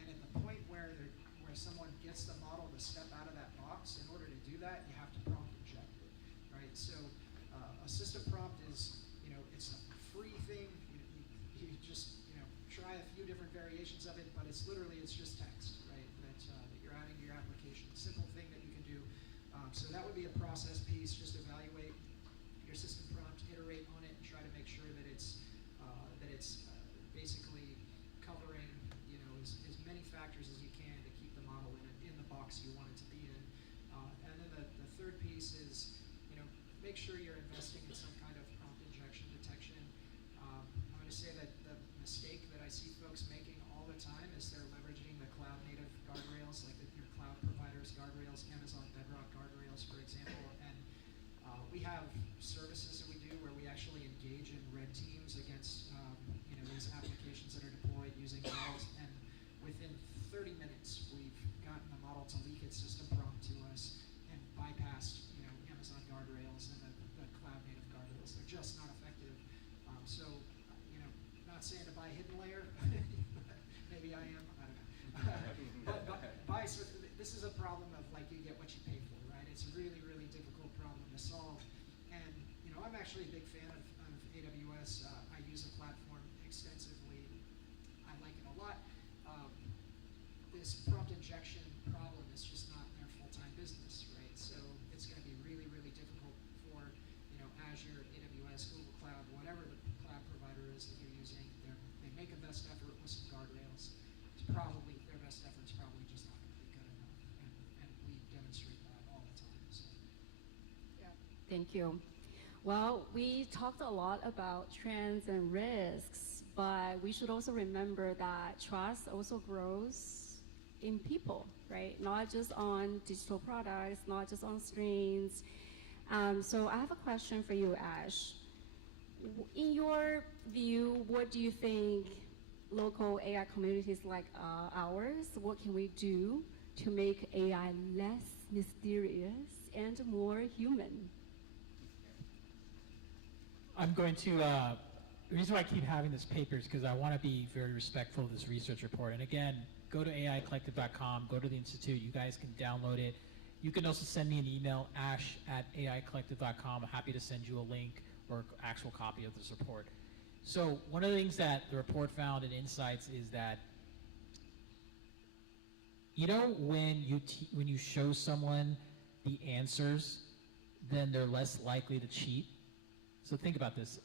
And at the point where someone gets the model to step out of that box, in order to do that, you have to prompt inject it, right? So a system prompt is, it's a free thing. You just, try a few different variations of it, but it's just text, right? That you're adding to your application. Simple thing that you can do. So that would be a process piece. Just evaluate your system prompt, iterate on it, and try to make sure that it's basically covering as many factors as you can to keep the model in the box you want it to be in. And then the third piece is make sure you're investing in some kind of prompt injection detection. I'm going to say that the mistake that I see notice they're leveraging the cloud native guardrails, like your cloud providers guardrails, Amazon Bedrock guardrails, for example. And we have services that we do where we actually engage in red teams against these applications that are deployed using models. And within 30 minutes, we've gotten the model to leak its system prompt to us and bypassed Amazon guardrails and the cloud native guardrails. They're just not effective. So not saying to buy hidden layer, maybe I am, I don't know. but this is a problem of like you get what you pay for, right? It's a really, really difficult problem to solve. And I'm actually a big fan of AWS. I use the platform extensively. I like it a lot. This prompt injection problem is just not their full-time business, right? So it's going to be really, really difficult for Azure, AWS, Google Cloud, whatever the cloud provider is that you're using. They make a best effort with some guardrails. It's probably their best effort's probably just not going to be good enough, and we demonstrate that all the time. So. Yeah. Thank you. Well, we talked a lot about trends and risks, but we should also remember that trust also grows in people, right? Not just on digital products, not just on screens. So I have a question for you, Ash. In your view, what do you think local AI communities like ours, what can we do to make AI less mysterious and more human? I'm going to, the reason why I keep having this paper is because I want to be very respectful of this research report. And again, go to AIcollective.com, go to the Institute, you guys can download it. You can also send me an email, ash@AIcollective.com. I'm happy to send you a link or actual copy of this report. So one of the things that the report found in Insights is that, when you show someone the answers, then they're less likely to cheat. So think about this.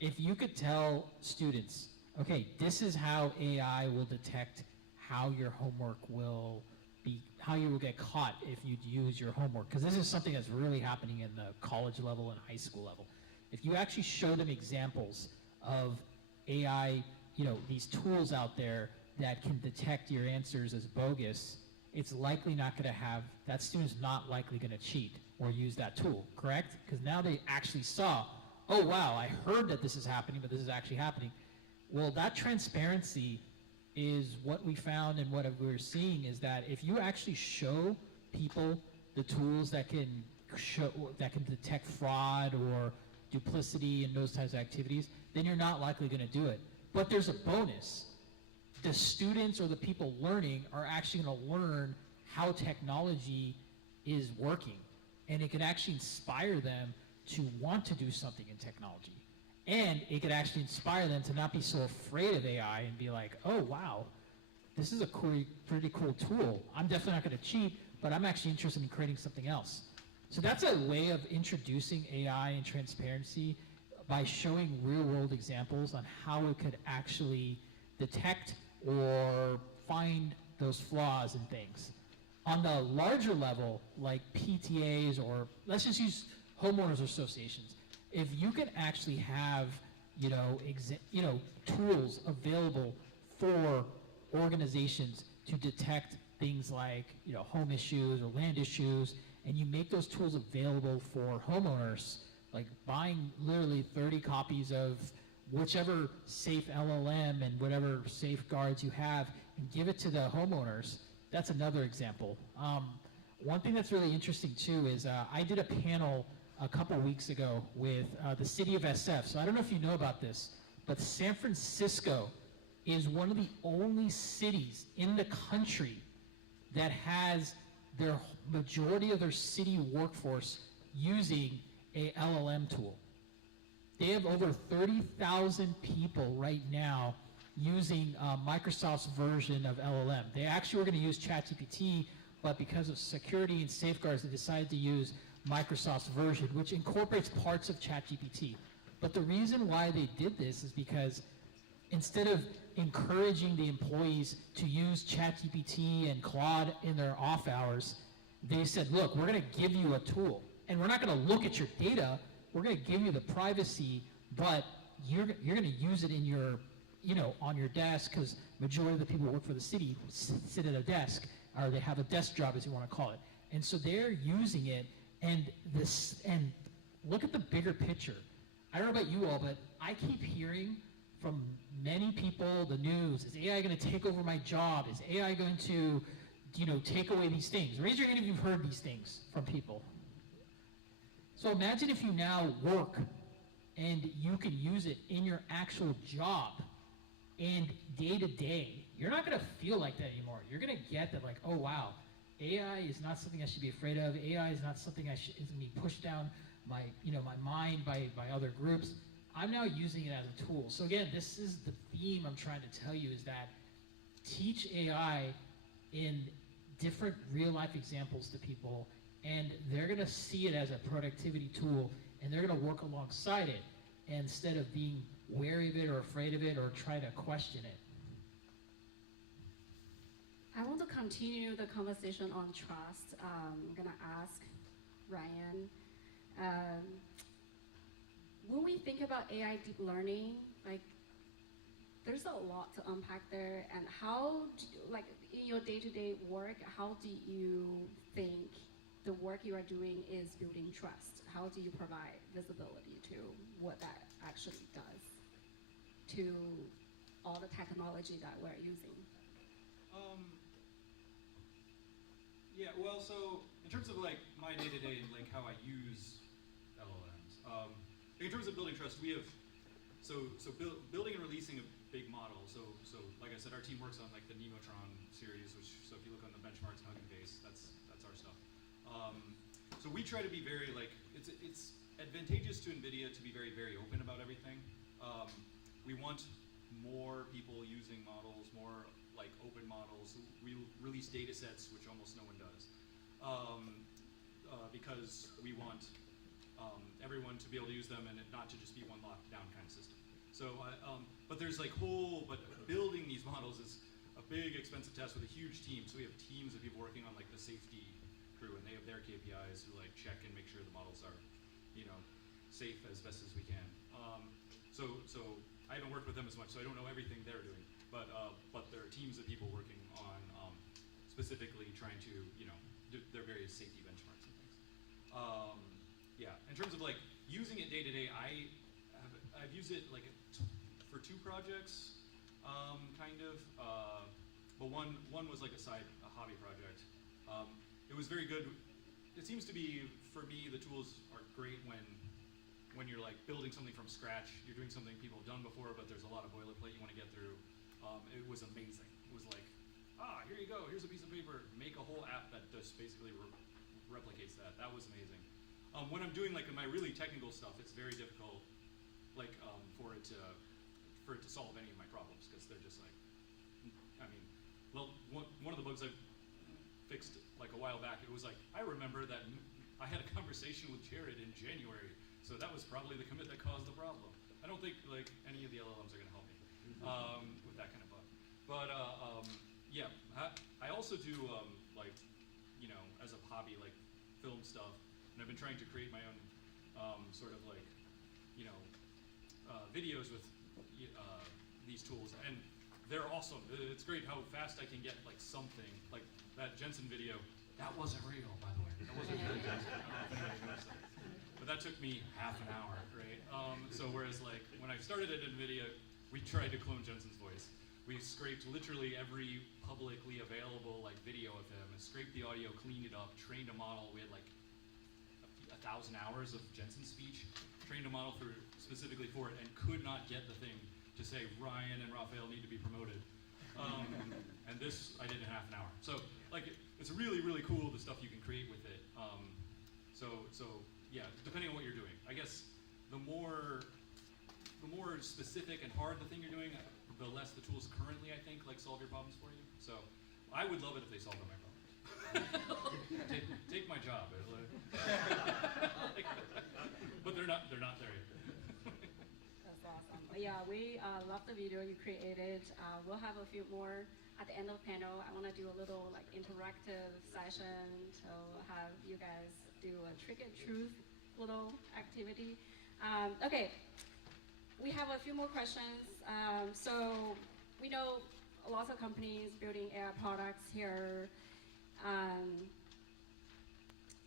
If you could tell students, okay, this is how AI will detect how your homework will be, how you will get caught if you use your homework, because this is something that's really happening in the college level and high school level. If you actually show them examples of AI, these tools out there that can detect your answers as bogus, it's likely not going to have, that student's not likely going to cheat or use that tool, correct? Because now they actually saw, oh wow, I heard that this is happening, but this is actually happening. Well, that transparency is what we found, and what we're seeing is that if you actually show people the tools that can detect fraud or duplicity and those types of activities, then you're not likely going to do it. But there's a bonus. The students or the people learning are actually going to learn how technology is working, and it can actually inspire them to want to do something in technology. And it could actually inspire them to not be so afraid of AI and be like, oh wow, this is a pretty cool tool. I'm definitely not going to cheat, but I'm actually interested in creating something else. So that's a way of introducing AI and transparency by showing real world examples on how it could actually detect or find those flaws in things. On the larger level, like PTAs, or let's just use homeowners associations, if you can actually have, tools available for organizations to detect things like, home issues or land issues, and you make those tools available for homeowners, like buying literally 30 copies of whichever safe LLM and whatever safeguards you have, and give it to the homeowners, that's another example. One thing that's really interesting too is I did a panel a couple weeks ago with the city of SF. So I don't know if you know about this, but San Francisco is one of the only cities in the country that has their majority of their city workforce using a LLM tool. They have over 30,000 people right now using Microsoft's version of LLM. They actually were going to use ChatGPT, but because of security and safeguards, they decided to use Microsoft's version, which incorporates parts of ChatGPT. But the reason why they did this is because instead of encouraging the employees to use ChatGPT and Claude in their off hours, they said, look, we're going to give you a tool, and we're not going to look at your data. We're going to give you the privacy, but you're going to use it in your on your desk, because majority of the people who work for the city sit at a desk, or they have a desk job, as you want to call it. And so they're using it, and look at the bigger picture. I don't know about you all, but I keep hearing from many people the news, is AI going to take over my job? Is AI going to, take away these things? Raise your hand if you've heard these things from people. So imagine if you now work and you can use it in your actual job, and day to day, you're not going to feel like that anymore. You're going to get that, like, oh wow, AI is not something I should be afraid of. AI is not something is going to be pushed down my mind by other groups. I'm now using it as a tool. So again, this is the theme I'm trying to tell you, is that teach AI in different real life examples to people, and they're going to see it as a productivity tool, and they're going to work alongside it instead of being wary of it or afraid of it or try to question it. I want to continue the conversation on trust. I'm going to ask Ryan. When we think about AI deep learning, like, there's a lot to unpack there. And how, in your day-to-day work, how do you think the work you are doing is building trust? How do you provide visibility to what that actually does to all the technology that we're using? Yeah, well, so in terms of like my day-to-day and like how I use LLMs, in terms of building trust, we have building and releasing a big model. So like I said, our team works on like the Nemotron series, which, so if you look on the benchmarks and Hugging Face, that's our stuff. So we try to be very like, it's advantageous to NVIDIA to be very, very open about everything. We want more people using models, more like open models. We release data sets, which almost no one does, because we want everyone to be able to use them and it not to just be one locked down kind of system. So, but there's like but building these models is a big expensive task with a huge team. So we have teams of people working on like the safety crew, and they have their KPIs who like check and make sure the models are, safe as best as we can. So I haven't worked with them as much, so I don't know everything they're doing. But there are teams of people working on specifically trying to, do their various safety benchmarks and things. Yeah, in terms of like using it day to day, I've used it like for 2 projects, kind of. But one was like a hobby project. It was very good. It seems to be, for me, the tools are great when you're like building something from scratch. You're doing something people have done before, but there's a lot of boilerplate you want to get through. It was amazing. It was like, here you go. Here's a piece of paper. Make a whole app that just basically replicates that. That was amazing. When I'm doing like my really technical stuff, it's very difficult, like for it to solve any of my problems, because they're just like, one of the bugs I fixed like a while back, it was like, I remember that I had a conversation with Jared in January, so that was probably the commit that caused the problem. I don't think like any of the LLMs are going to help me with that kind of bug. But yeah, I also do like, as a hobby, like film stuff, and I've been trying to create my own sort of like, videos with these tools, and they're awesome. It's great how fast I can get like something, like that Jensen video. That wasn't real, by the way. That wasn't real. I don't know if anybody knows that. But that took me half an hour, right? So whereas like when I started at NVIDIA, we tried to clone Jensen's voice. We scraped literally every publicly available like video of him and scraped the audio, cleaned it up, trained a model. We had like 1,000 hours of Jensen's speech, trained a model specifically for it, and could not get the thing to say Ryan and Raphael need to be promoted. And this I did in half an hour. So like it's really, really cool the stuff you can create with it. So yeah, depending on what you're doing. I guess the more specific and hard the thing you're doing, the less the tools currently, I think, like solve your problems for you. So I would love it if they solved all my problems. take my job. But they're not there yet. That's awesome. Yeah, we love the video you created. We'll have a few more at the end of the panel. I want to do a little like interactive session to have you guys do a trick and truth little activity. Okay, we have a few more questions. So we know lots of companies building AI products here.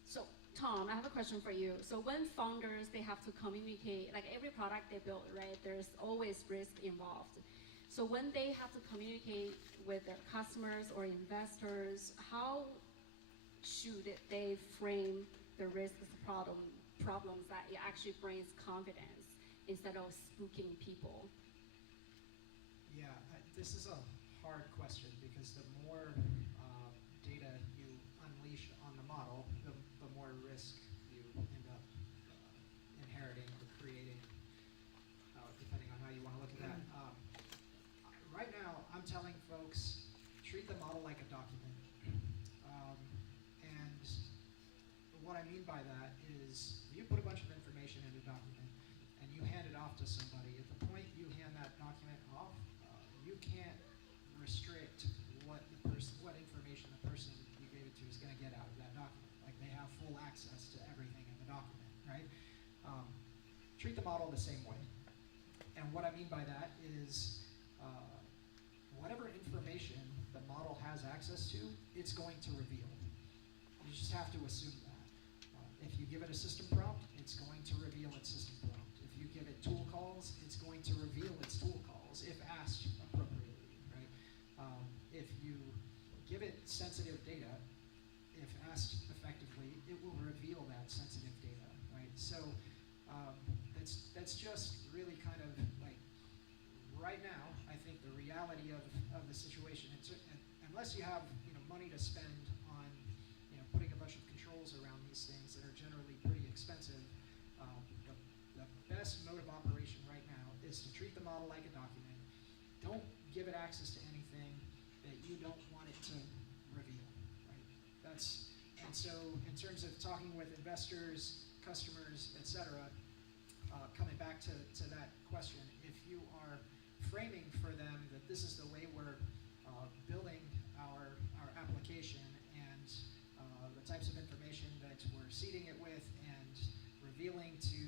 So Tom, I have a question for you. So when founders, they have to communicate, like every product they build, right, there's always risk involved. So when they have to communicate with their customers or investors, how should they frame the risks problems that it actually brings confidence instead of spooking people? Yeah, this is a hard question because the more data you unleash on the model, the more risk you end up inheriting or creating, depending on how you want to look at that. Right now, I'm telling folks, treat the model like a document. And what I mean by that is, you put a bunch of information in a document and you hand it off to somebody. At the point you hand that document off, you can't restrict what information the person you gave it to is going to get out of that document. Like, they have full access to everything in the document, right? Treat the model the same way. And what I mean by that is, whatever information the model has access to, it's going to reveal. You just have to assume that. If you give it a system prompt, it's going to reveal its system prompt. If you give it tool calls, it's going to reveal its tool calls if asked appropriately, right? If you give it sensitive data, if asked effectively, it will reveal that sensitive data, right? So that's just really kind of like, right now, I think the reality of the situation, unless you have money to spend on putting a bunch of controls around these things that are generally pretty expensive, the best mode of operation right now is to treat the model like a document. Don't give it access to anything that you don't want it to reveal, right? And so in terms of talking with investors, customers, etc., coming back to that question, if you are framing for them that this is the way we're building our application, and the types of information that we're seeding it with and revealing to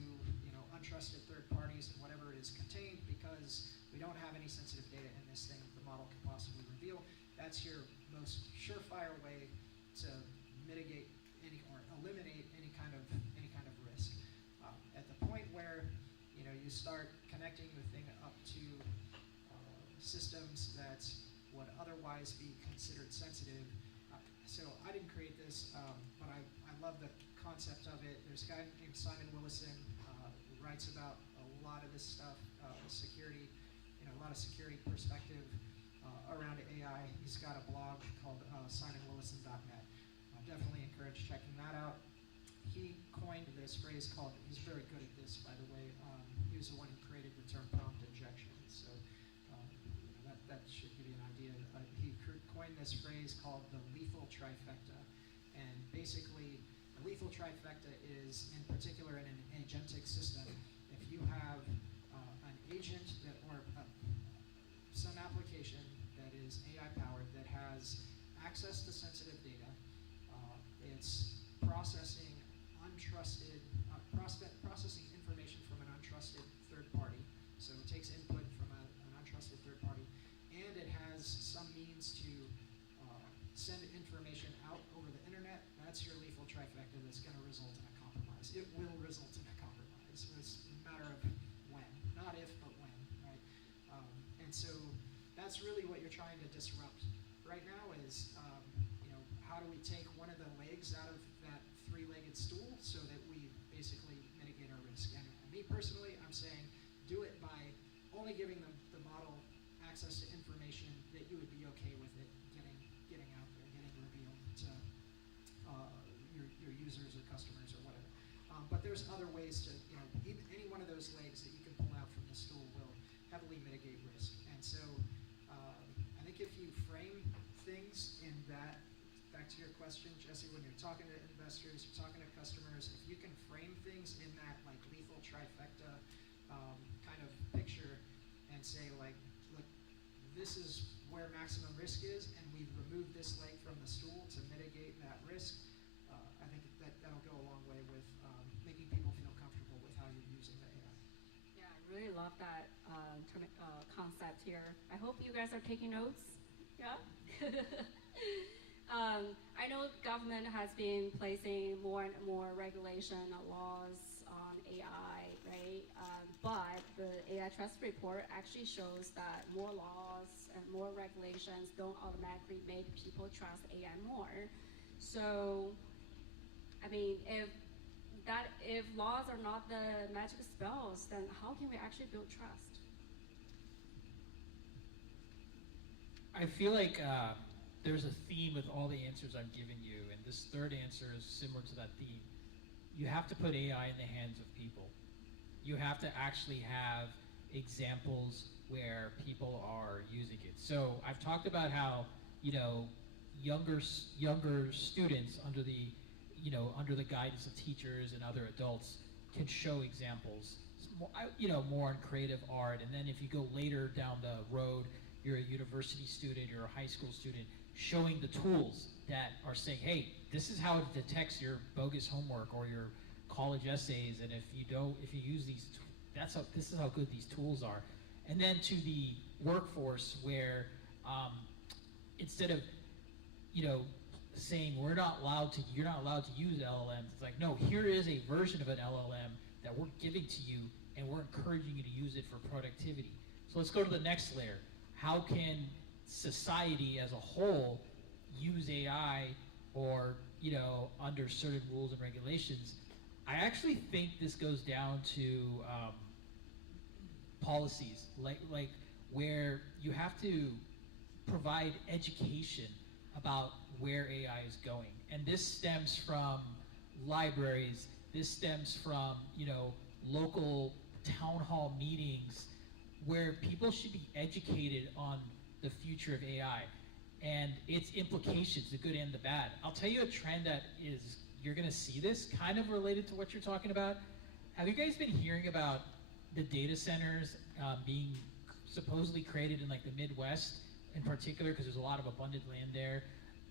untrusted third parties and whatever is contained, because we don't have any sensitive data in this thing the model could possibly reveal, that's your most surefire way to mitigate or eliminate any kind of risk. At the point where you start connecting the thing up to systems that would otherwise be considered sensitive. So I didn't create this, but I love the concept of it. There's a guy named Simon Willison who writes about a lot of this stuff, security, a lot of security perspective around AI. He's got a blog called simonwillison.net. Definitely encourage checking that out. He coined this phrase called, he's very good at this, by the way, he was the one who created the term prompt injection. So that should give you an idea. He coined this phrase called the lethal trifecta. And basically, the lethal trifecta is, in particular, in an agentic system, if you have an agent or some application that is AI powered that has access to sensitive data, it's processing processing information from an untrusted third party. So it takes input from an untrusted third party, and it has some means to send information out over the internet. That's your lethal trifecta that's going to result in a compromise. It will result in a compromise. It's a matter of when, not if, but when, right? And so that's really what you're trying to disrupt right now is, how do we take one of the legs out of that three-legged stool so that we basically mitigate our risk? And me personally, I'm saying do it by only giving the model access to information that you would be okay with it getting out there, getting revealed to your users or customers or whatever. But there's other ways to, any one of those legs that you can pull out from the stool will heavily mitigate risk. And so I think if you frame things in that, back to your question, Jesse, when you're talking to investors, you're talking to customers, if you can frame things in that like lethal trifecta kind of picture and say like, look, this is where maximum risk is, and we've removed this leg from the stool to mitigate that risk, I think that'll go a long way with making people feel comfortable with how you're using the AI. Yeah, I really love that concept here. I hope you guys are taking notes. Yeah? I know government has been placing more and more regulation and laws on AI, right? But the AI Trust Report actually shows that more laws and more regulations don't automatically make people trust AI more. So, I mean, if laws are not the magic spells, then how can we actually build trust? I feel like there's a theme with all the answers I'm giving you, and this third answer is similar to that theme. You have to put AI in the hands of people. You have to actually have examples where people are using it. So I've talked about how, you know, younger students under the guidance of teachers and other adults can show examples, more in creative art. And then if you go later down the road, you're a university student, you're a high school student, showing the tools that are saying, hey, this is how it detects your bogus homework or your college essays, and if you use these, this is how good these tools are. And then to the workforce where instead of, saying you're not allowed to use LLMs, it's like, no, here is a version of an LLM that we're giving to you, and we're encouraging you to use it for productivity. So let's go to the next layer. How can society as a whole use AI or, under certain rules and regulations? I actually think this goes down to policies, like where you have to provide education about where AI is going. And this stems from libraries, this stems from, local town hall meetings where people should be educated on the future of AI and its implications, the good and the bad. I'll tell you a trend that is, you're gonna see this kind of related to what you're talking about. Have you guys been hearing about the data centers being supposedly created in like the Midwest in particular, because there's a lot of abundant land there,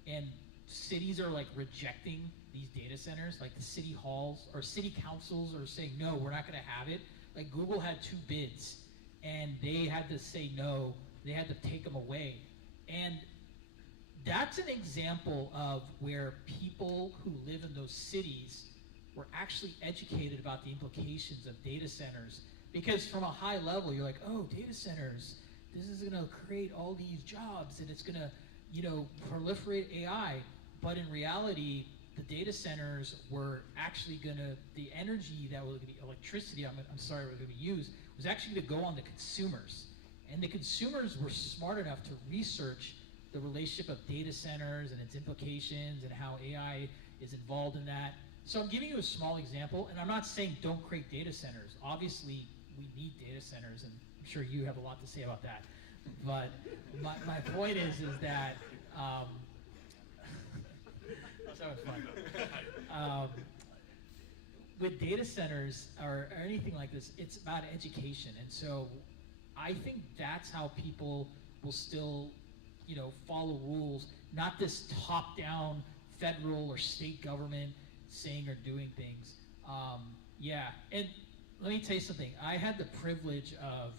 and cities are like rejecting these data centers, like the city halls or city councils are saying, no, we're not gonna have it. Like Google had 2 bids and they had to say no, they had to take them away. And that's an example of where people who live in those cities were actually educated about the implications of data centers. Because from a high level, you're like, oh, data centers, this is gonna create all these jobs and it's gonna, proliferate AI. But in reality, the data centers were actually the energy that was gonna be electricity, was gonna be used, was actually gonna go on the consumers. And the consumers were smart enough to research the relationship of data centers and its implications and how AI is involved in that. So I'm giving you a small example, and I'm not saying don't create data centers. Obviously, we need data centers, and I'm sure you have a lot to say about that. But my point is that, that was fun. With data centers or anything like this, it's about education. And so I think that's how people will still, follow rules, not this top-down federal or state government saying or doing things. Yeah, and let me tell you something. I had the privilege of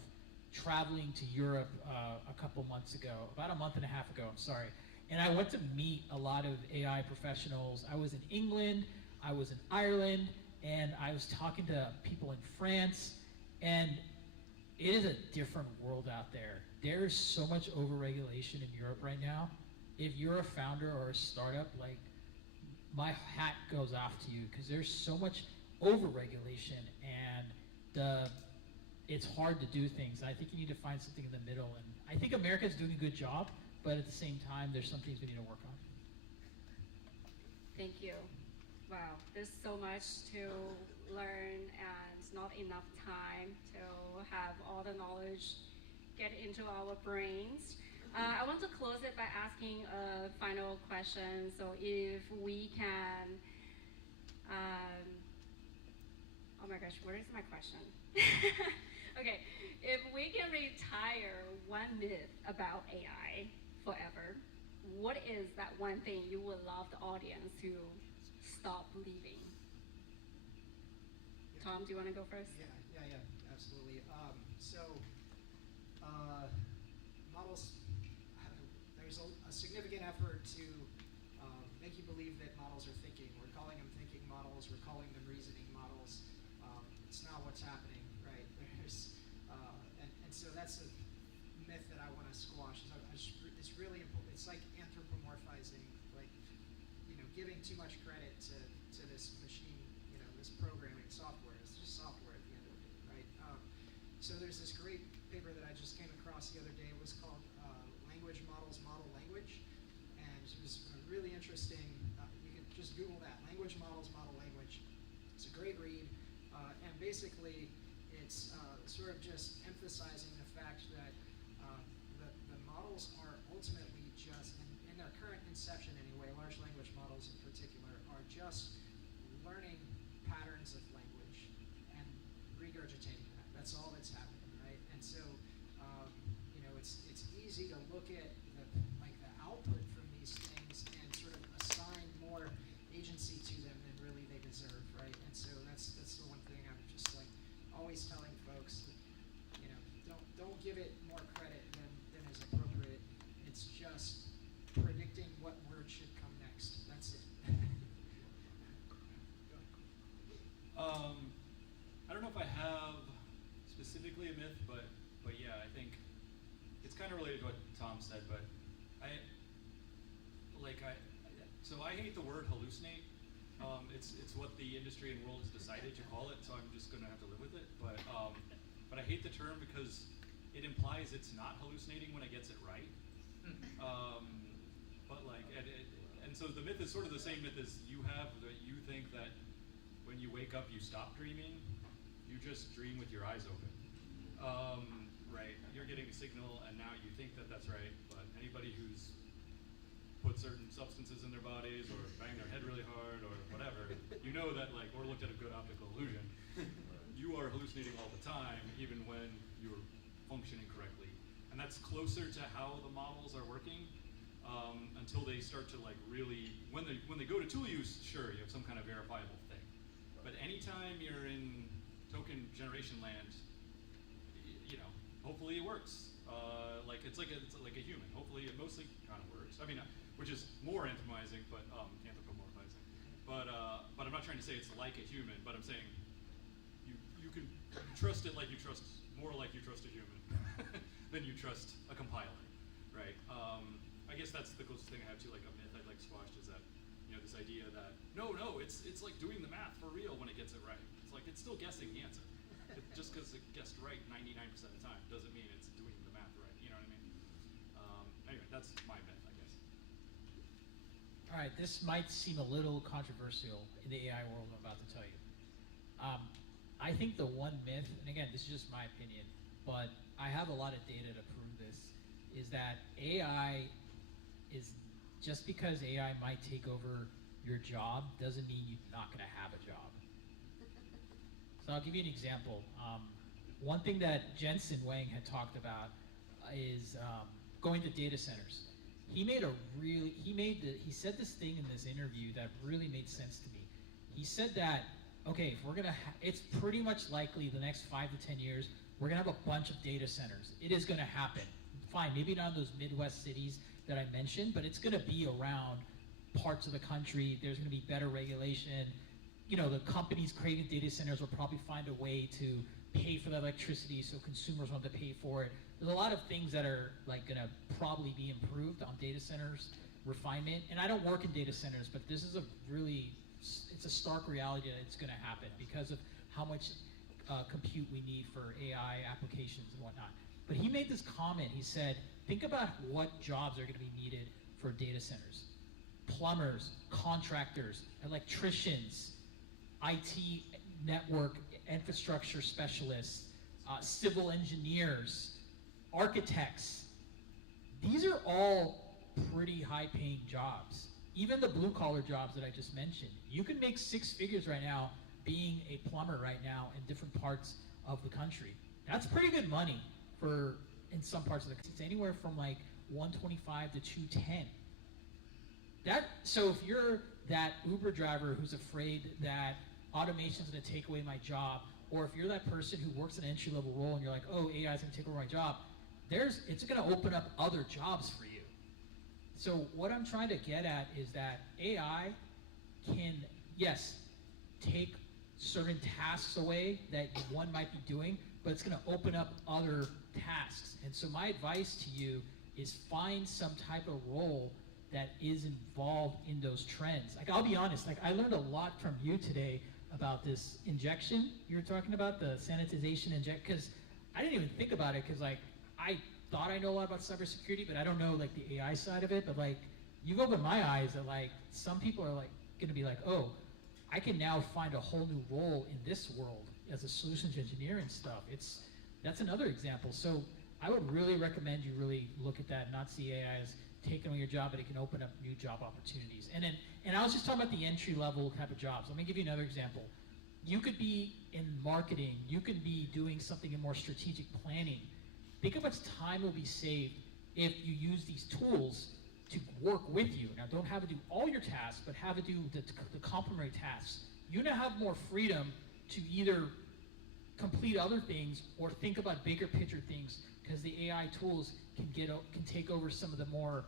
traveling to Europe a couple months ago, about a month and a half ago, I'm sorry. And I went to meet a lot of AI professionals. I was in England, I was in Ireland, and I was talking to people in France, and it is a different world out there. There is so much overregulation in Europe right now. If you're a founder or a startup, like, my hat goes off to you, because there's so much overregulation, and it's hard to do things. I think you need to find something in the middle, and I think America's doing a good job, but at the same time, there's some things we need to work on. Thank you. Wow, there's so much to learn and not enough time to have all the knowledge get into our brains. I want to close it by asking a final question. So if we can, oh my gosh, where is my question? Okay, if we can retire one myth about AI forever, what is that one thing you would love the audience to stop believing? Tom, do you want to go first? Yeah, absolutely. Models, there's a significant effort to make you believe that models are thinking. We're calling them thinking models. We're calling them reasoning models. It's not what's happening, right? And so that's a myth that I want to squash. It's really important. It's like anthropomorphizing, like, giving too much credit to this machine, this programming software. It's just software at the end of the day, right? So there's this great paper that I just came across the other day. It was called Language Models, Model Language. And it was really interesting. You can just Google that, Language Models, Model Language. It's a great read. And basically, it's sort of just emphasizing the fact that the models are ultimately just, in their current inception anyway, large language models in particular, are just learning patterns of language and regurgitating that. That's all that's happening, right? And so, it's easy to look at the output from these things and sort of assign more agency to them than really they deserve, right? And so that's the one thing I'm just like always telling folks that, don't give it more credit than is appropriate. It's just predicting what word should come next. That's it. I don't know if I have specifically a myth, but yeah, I think it's kind of related to what Tom said, but so I hate the word hallucinate. It's what the industry and world has decided to call it, so I'm just gonna have to live with it. But I hate the term because it implies it's not hallucinating when it gets it right. But and so the myth is sort of the same myth as you have, that you think that when you wake up you stop dreaming, you just dream with your eyes open. Right, you're getting a signal and now you think that that's right, but anybody who's put certain substances in their bodies or banged their head really hard or whatever, you know that or looked at a good optical illusion, you are hallucinating all the time, even when you're functioning correctly. And that's closer to how the models are working, until they start to really, when they go to tool use, sure, you have some kind of verifiable thing. But anytime you're in token generation land, hopefully it works. It's like a human. Hopefully it mostly kind of works. I mean, which is more anthropomorphizing, but anthropomorphizing. But I'm not trying to say it's like a human. But I'm saying you can trust it like you trust a human than you trust a compiler, right? I guess that's the closest thing I have to a myth I'd like squashed, is that this idea that no, it's like doing the math for real when it gets it right. It's like it's still guessing the answer. Just because it guessed right 99% of the time doesn't mean it's doing the math right. You know what I mean? Anyway, that's my myth, I guess. All right, this might seem a little controversial in the AI world I'm about to tell you. I think the one myth, and again, this is just my opinion, but I have a lot of data to prove this, is that AI is, just because AI might take over your job doesn't mean you're not going to have a job. So I'll give you an example. One thing that Jensen Wang had talked about is going to data centers. He said this thing in this interview that really made sense to me. He said that, okay, if we're gonna, it's pretty much likely the next 5 to 10 years, we're gonna have a bunch of data centers. It is gonna happen. Fine, maybe not in those Midwest cities that I mentioned, but it's gonna be around parts of the country. There's gonna be better regulation. The companies creating data centers will probably find a way to pay for the electricity so consumers won't have to pay for it. There's a lot of things that are gonna probably be improved on data centers, refinement. And I don't work in data centers, but this is it's a stark reality that it's gonna happen because of how much compute we need for AI applications and whatnot. But he made this comment, he said, think about what jobs are gonna be needed for data centers. Plumbers, contractors, electricians, IT network infrastructure specialists, civil engineers, architects. These are all pretty high-paying jobs. Even the blue-collar jobs that I just mentioned. You can make 6 figures right now being a plumber right now in different parts of the country. That's pretty good money in some parts of the country. It's anywhere from 125 to 210. So if you're that Uber driver who's afraid that automation is going to take away my job, or if you're that person who works an entry-level role and you're like, oh, AI is going to take over my job, it's going to open up other jobs for you. So what I'm trying to get at is that AI can, yes, take certain tasks away that one might be doing, but it's going to open up other tasks. And so my advice to you is find some type of role that is involved in those trends. Like, I'll be honest, like, I learned a lot from you today about this injection you were talking about, the sanitization inject, because I didn't even think about it, because like, I thought I know a lot about cybersecurity, but I don't know like the AI side of it. But like, you've opened my eyes that like, some people are like, gonna be like, oh, I can now find a whole new role in this world as a solutions engineer and stuff. That's another example. So I would really recommend you really look at that and not see AI as taking on your job, but it can open up new job opportunities. And I was just talking about the entry level type of jobs. Let me give you another example. You could be in marketing. You could be doing something in more strategic planning. Think how much time will be saved if you use these tools to work with you. Now, don't have it do all your tasks, but have it do the complementary tasks. You now have more freedom to either complete other things or think about bigger picture things, because the AI tools can take over some of the more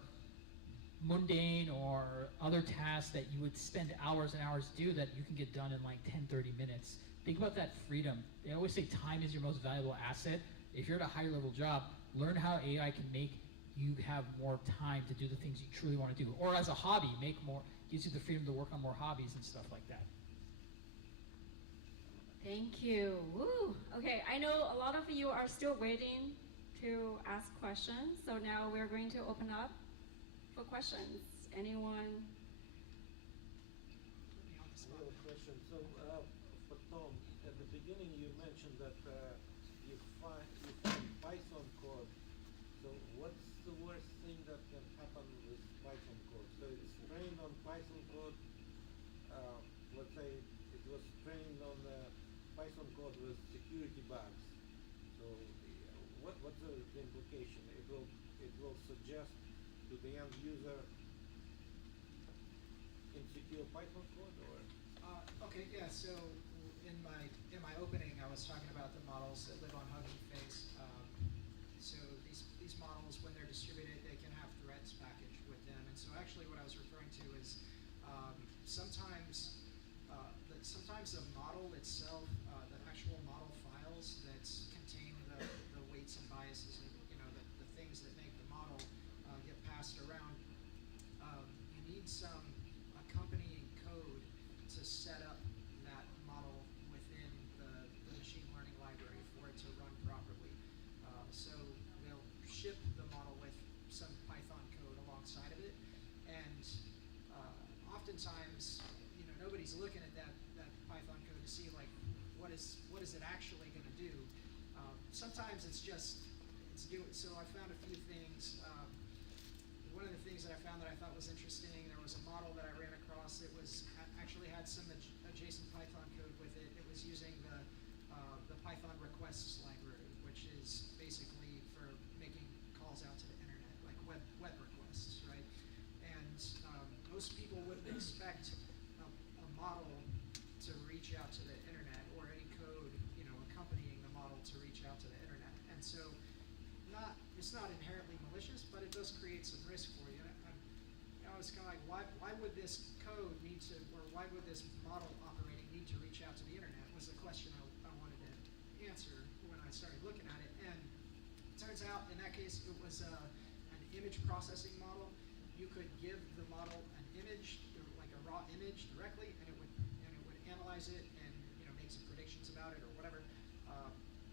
mundane or other tasks that you would spend hours and hours to do that you can get done in like 10, 30 minutes. Think about that freedom. They always say time is your most valuable asset. If you're at a higher level job, learn how AI can make you have more time to do the things you truly want to do. Or as a hobby, gives you the freedom to work on more hobbies and stuff like that. Thank you. Woo. Okay, I know a lot of you are still waiting to ask questions, so now we're going to open up for questions. Anyone? I have a question. So, for Tom, at the beginning you mentioned that you find Python code. So, what's the worst thing that can happen with Python code? So, it's trained on Python code. Let's say it was trained on Python code with security bugs. So, what's the implication? It will suggest to the end user insecure Python code, or? Okay, yeah. So in my opening, I was talking about the models that live on Hugging Face. So these models, when they're distributed, they can have threads packaged with them. And so actually, what I was referring to is sometimes the model itself, the actual model files that contain the weights and biases, and the things that make the model get passed around. You need some accompanying code to set up that model within the machine learning library for it to run properly. So they'll ship the model with some Python code alongside of it, and oftentimes, nobody's looking at that Python code to see like what is it actually going to do. Sometimes it's doing. So I found a few things. One of the things that I found that I thought was interesting, there was a model that I ran across. It actually had some adjacent Python code with it. It was using the Python requests library, which is basically for making calls out to the internet, like web requests, right? And most people wouldn't expect a model to reach out to the internet, or any code, accompanying the model to reach out to the internet. And so, it's not inherently malicious, but it does create some risk for you. And I was kind of like, why would this code need to, or why would this model operating need to reach out to the internet? Was the question I wanted to answer when I started looking at it. And it turns out, in that case, it was an image processing model. You could give the model an image, like a raw image, directly, and it would analyze it and make some predictions about it or whatever.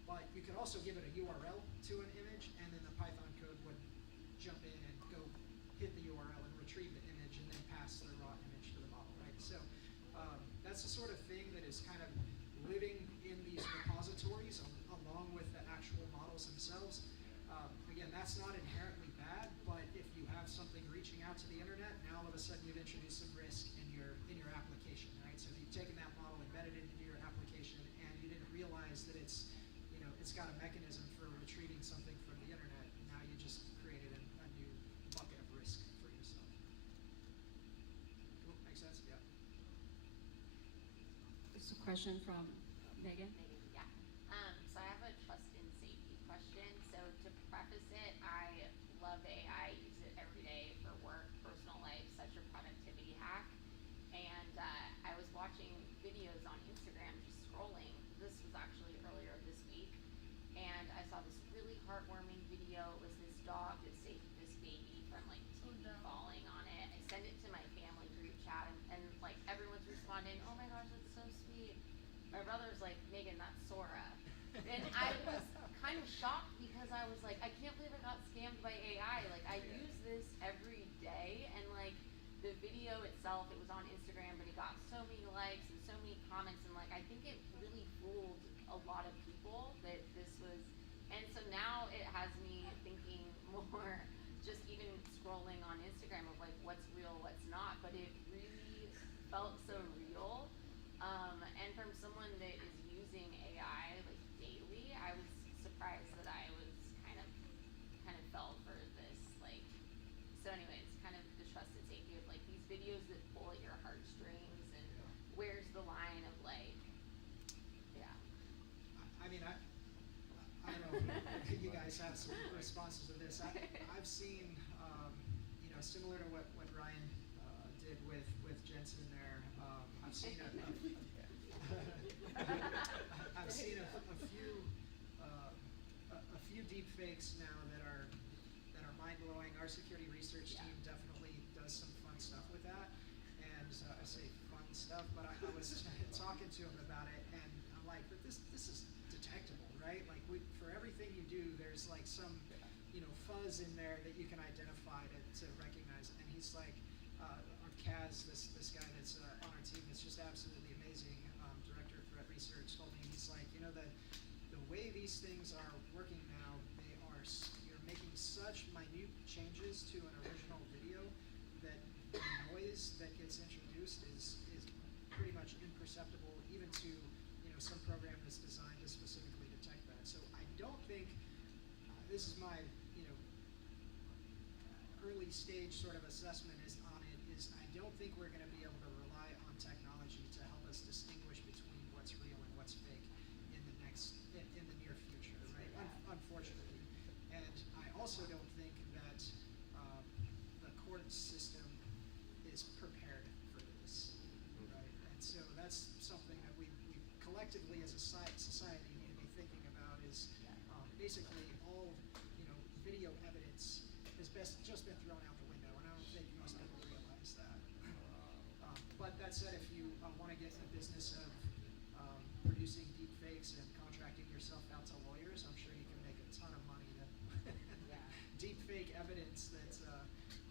But you could also give it a URL to an image, and then the Python code would jump in and go hit the URL and retrieve the image, and then pass the raw image to the model, right? So that's the sort of thing that is kind of living in these repositories along with the actual models themselves. Again, that's not inherently bad, but if you have something reaching out to the internet, now all of a sudden you've introduced some risk in your application, right? So you've taken that model, embedded it into your application, and you didn't realize that it's got a mechanism for retrieving something from the internet, and now you just created a new bucket of risk for yourself. Cool, makes sense? Yeah. There's a question from Megan. Yeah. love the AI. I use it every day for work, personal life, such a productivity hack. And I was watching videos on Instagram, just scrolling. This was actually earlier this week. And I saw this really heartwarming video. It was this dog that saved this baby from like TV falling on it. I sent it to my family group chat, and like everyone's responding, "Oh my gosh, that's so sweet." My brother's like, "Megan, that's Sora." And I was kind of shocked because I was like, I can't believe I got scammed by AI. Like, I use this every day, and like the video itself, it was on Instagram, but it got so many likes and so many comments, and like I think it really fooled a lot of people that this was. And so now it has me thinking more, just even scrolling on Instagram, of like what's real, what's not. But it really felt so real. And from someone that is using AI like daily, I was surprised that I was kind of fell for this. Like, so anyways, kind of the trust and safety of like these videos that pull at your heartstrings, and where's the line of like, yeah. I mean, I don't know if you guys have some responses to this. I've seen, similar to what Ryan did with Jensen there. I've seen I've seen a few deep fakes now that are mind blowing. Our security research team definitely does some fun stuff with that, and I say fun stuff, but I was talking to him about it, and I'm like, but this is detectable, right? Like for everything you do, there's like some fuzz in there that you can identify to recognize. And he's like, our Kaz, this guy that's on our team, is just absolutely amazing. Director of Threat Research told me, he's like, the way these things are working now, you're making such minute changes to an original video that the noise that gets introduced is pretty much imperceptible, even to some program that's designed to specifically detect that. So I don't think this is my early stage sort of assessment is I don't think we're going to be able to rely on technology to help us distinguish between what's real and what's fake in the near future, right? Unfortunately. And I also don't think that the court system is prepared for this, right? And so that's something that we collectively as a society need to be thinking about, is basically all video evidence has just been thrown out the window, and I don't think most people realize that. But that said, if you want to get in the business of producing deep fakes and contracting yourself out to lawyers, I'm sure you can make a ton of money. Deep fake evidence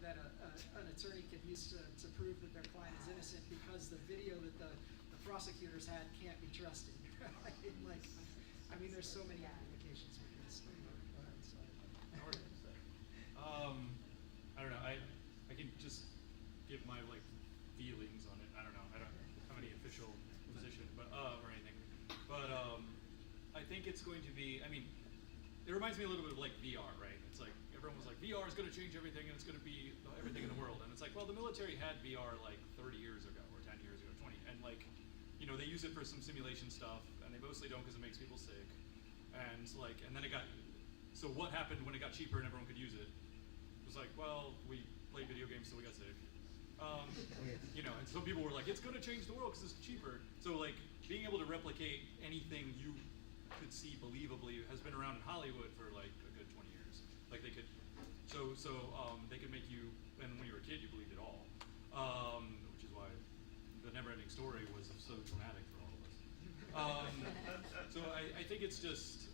that an attorney can use to prove that their client is innocent because the video that the prosecutors had can't be trusted. Right? Like, I mean, there's so many applications with this. I don't know. I can just give my like feelings on it. I don't know. I don't have any official position, but or anything. But I think it's going to be. I mean, it reminds me a little bit of like VR, right? It's like everyone was like VR is going to change everything, and it's going to be everything in the world. And it's like, well, the military had VR like 30 years ago, or 10 years ago, 20, and like, they use it for some simulation stuff, and they mostly don't because it makes people sick. And like, and then it got. So what happened when it got cheaper and everyone could use it? It was like, well, we played video games, so we got sick. And some people were like, it's going to change the world because it's cheaper. So like, being able to replicate anything you could see believably has been around in Hollywood for like a good 20 years. Like they could, they could make you, and when you were a kid, you believed it all, which is why the Never-Ending Story was so traumatic for all of us. So I think it's just.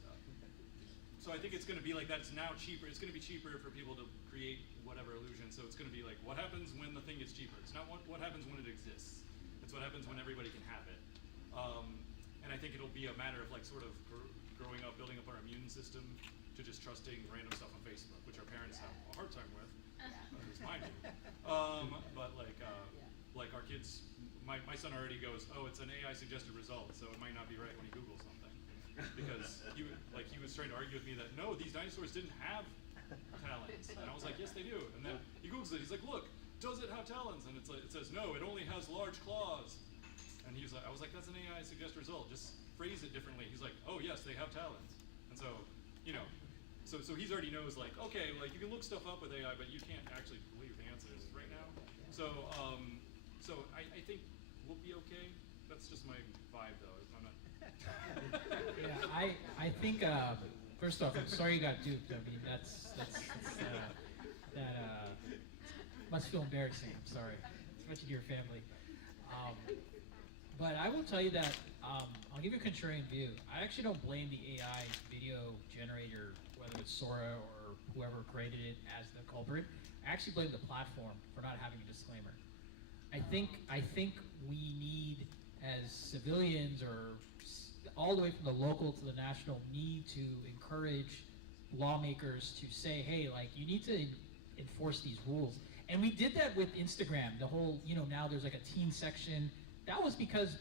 So I think it's going to be like that. It's now cheaper. It's going to be cheaper for people to create whatever illusion. So it's going to be like, what happens when the thing gets cheaper? It's not what happens when it exists. It's what happens when everybody can have it. And I think it'll be a matter of like sort of growing up, building up our immune system to just trusting random stuff on Facebook, which our parents have a hard time with, at least mine do. But like our kids, my son already goes, oh, it's an AI suggested result, so it might not be right when he Googles something. Because he was trying to argue with me that no, these dinosaurs didn't have talons, and I was like, yes, they do. And then he Googles it. He's like, look, does it have talons? And it's like, it says no, it only has large claws. And he's like, I was like, that's an AI suggest result. Just phrase it differently. He's like, oh yes, they have talons. And so, So he's already knows like, okay, like you can look stuff up with AI, but you can't actually believe the answers right now. So I think we'll be okay. That's just my vibe though. I'm not. Yeah, I think first off, I'm sorry you got duped. I mean, that must feel embarrassing. I'm sorry, especially to your family. Um, but I will tell you that I'll give you a contrarian view. I actually don't blame the AI video generator, whether it's Sora or whoever created it, as the culprit. I actually blame the platform for not having a disclaimer. I think we need, as civilians or all the way from the local to the national, need to encourage lawmakers to say, hey, like you need to enforce these rules. And we did that with Instagram. The whole, now there's like a teen section. That was because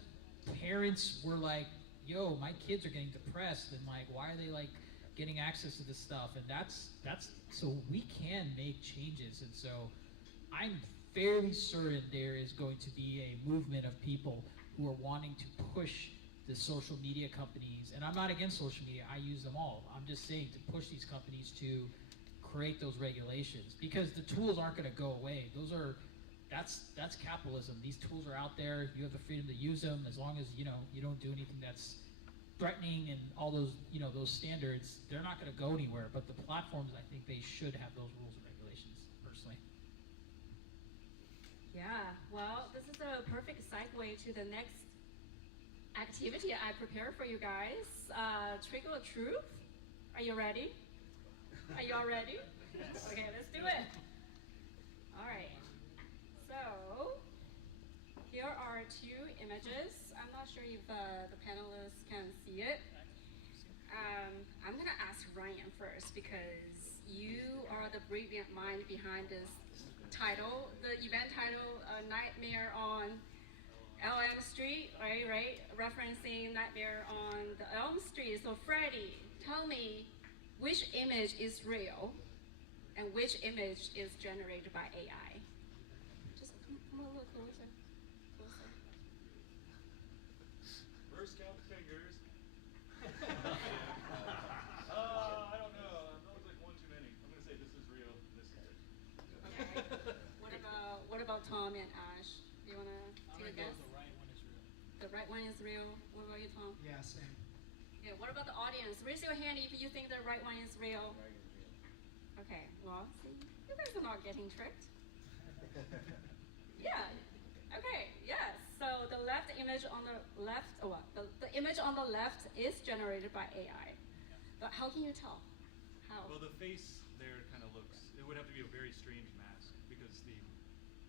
parents were like, yo, my kids are getting depressed, and like, why are they like getting access to this stuff? And that's so we can make changes. And so I'm fairly certain there is going to be a movement of people who are wanting to push the social media companies, and I'm not against social media, I use them all. I'm just saying to push these companies to create those regulations, because the tools aren't going to go away. That's capitalism. These tools are out there. You have the freedom to use them as long as you don't do anything that's threatening and all those those standards. They're not going to go anywhere. But the platforms, I think they should have those rules and regulations. Personally. Yeah, well, this is a perfect segue to the next activity I prepared for you guys. Trickle of Truth. Are you ready? Are you all ready? Okay, let's do it. All right. So, here are two images. I'm not sure if the panelists can see it. I'm gonna ask Ryan first because you are the brilliant mind behind this title, the event title, Nightmare on Elm Street, right? Referencing Nightmare on the Elm Street. So Freddie, tell me which image is real and which image is generated by AI? Just come a little closer. First count the fingers. I don't know. That looks like one too many. I'm gonna say this is real. This is it. Okay. What about Tom and Ash? Do you wanna take a guess? The right one is real. The right one is real. What about you, Tom? Yeah, same. Yeah. What about the audience? Raise your hand if you think the right one is real. Okay. Well, see, you guys are not getting tricked. Yeah. Okay. Yes. So the left image on the left, the image on the left is generated by AI. But how can you tell? How? Well, the face there kind of looks. It would have to be a very strange mask because the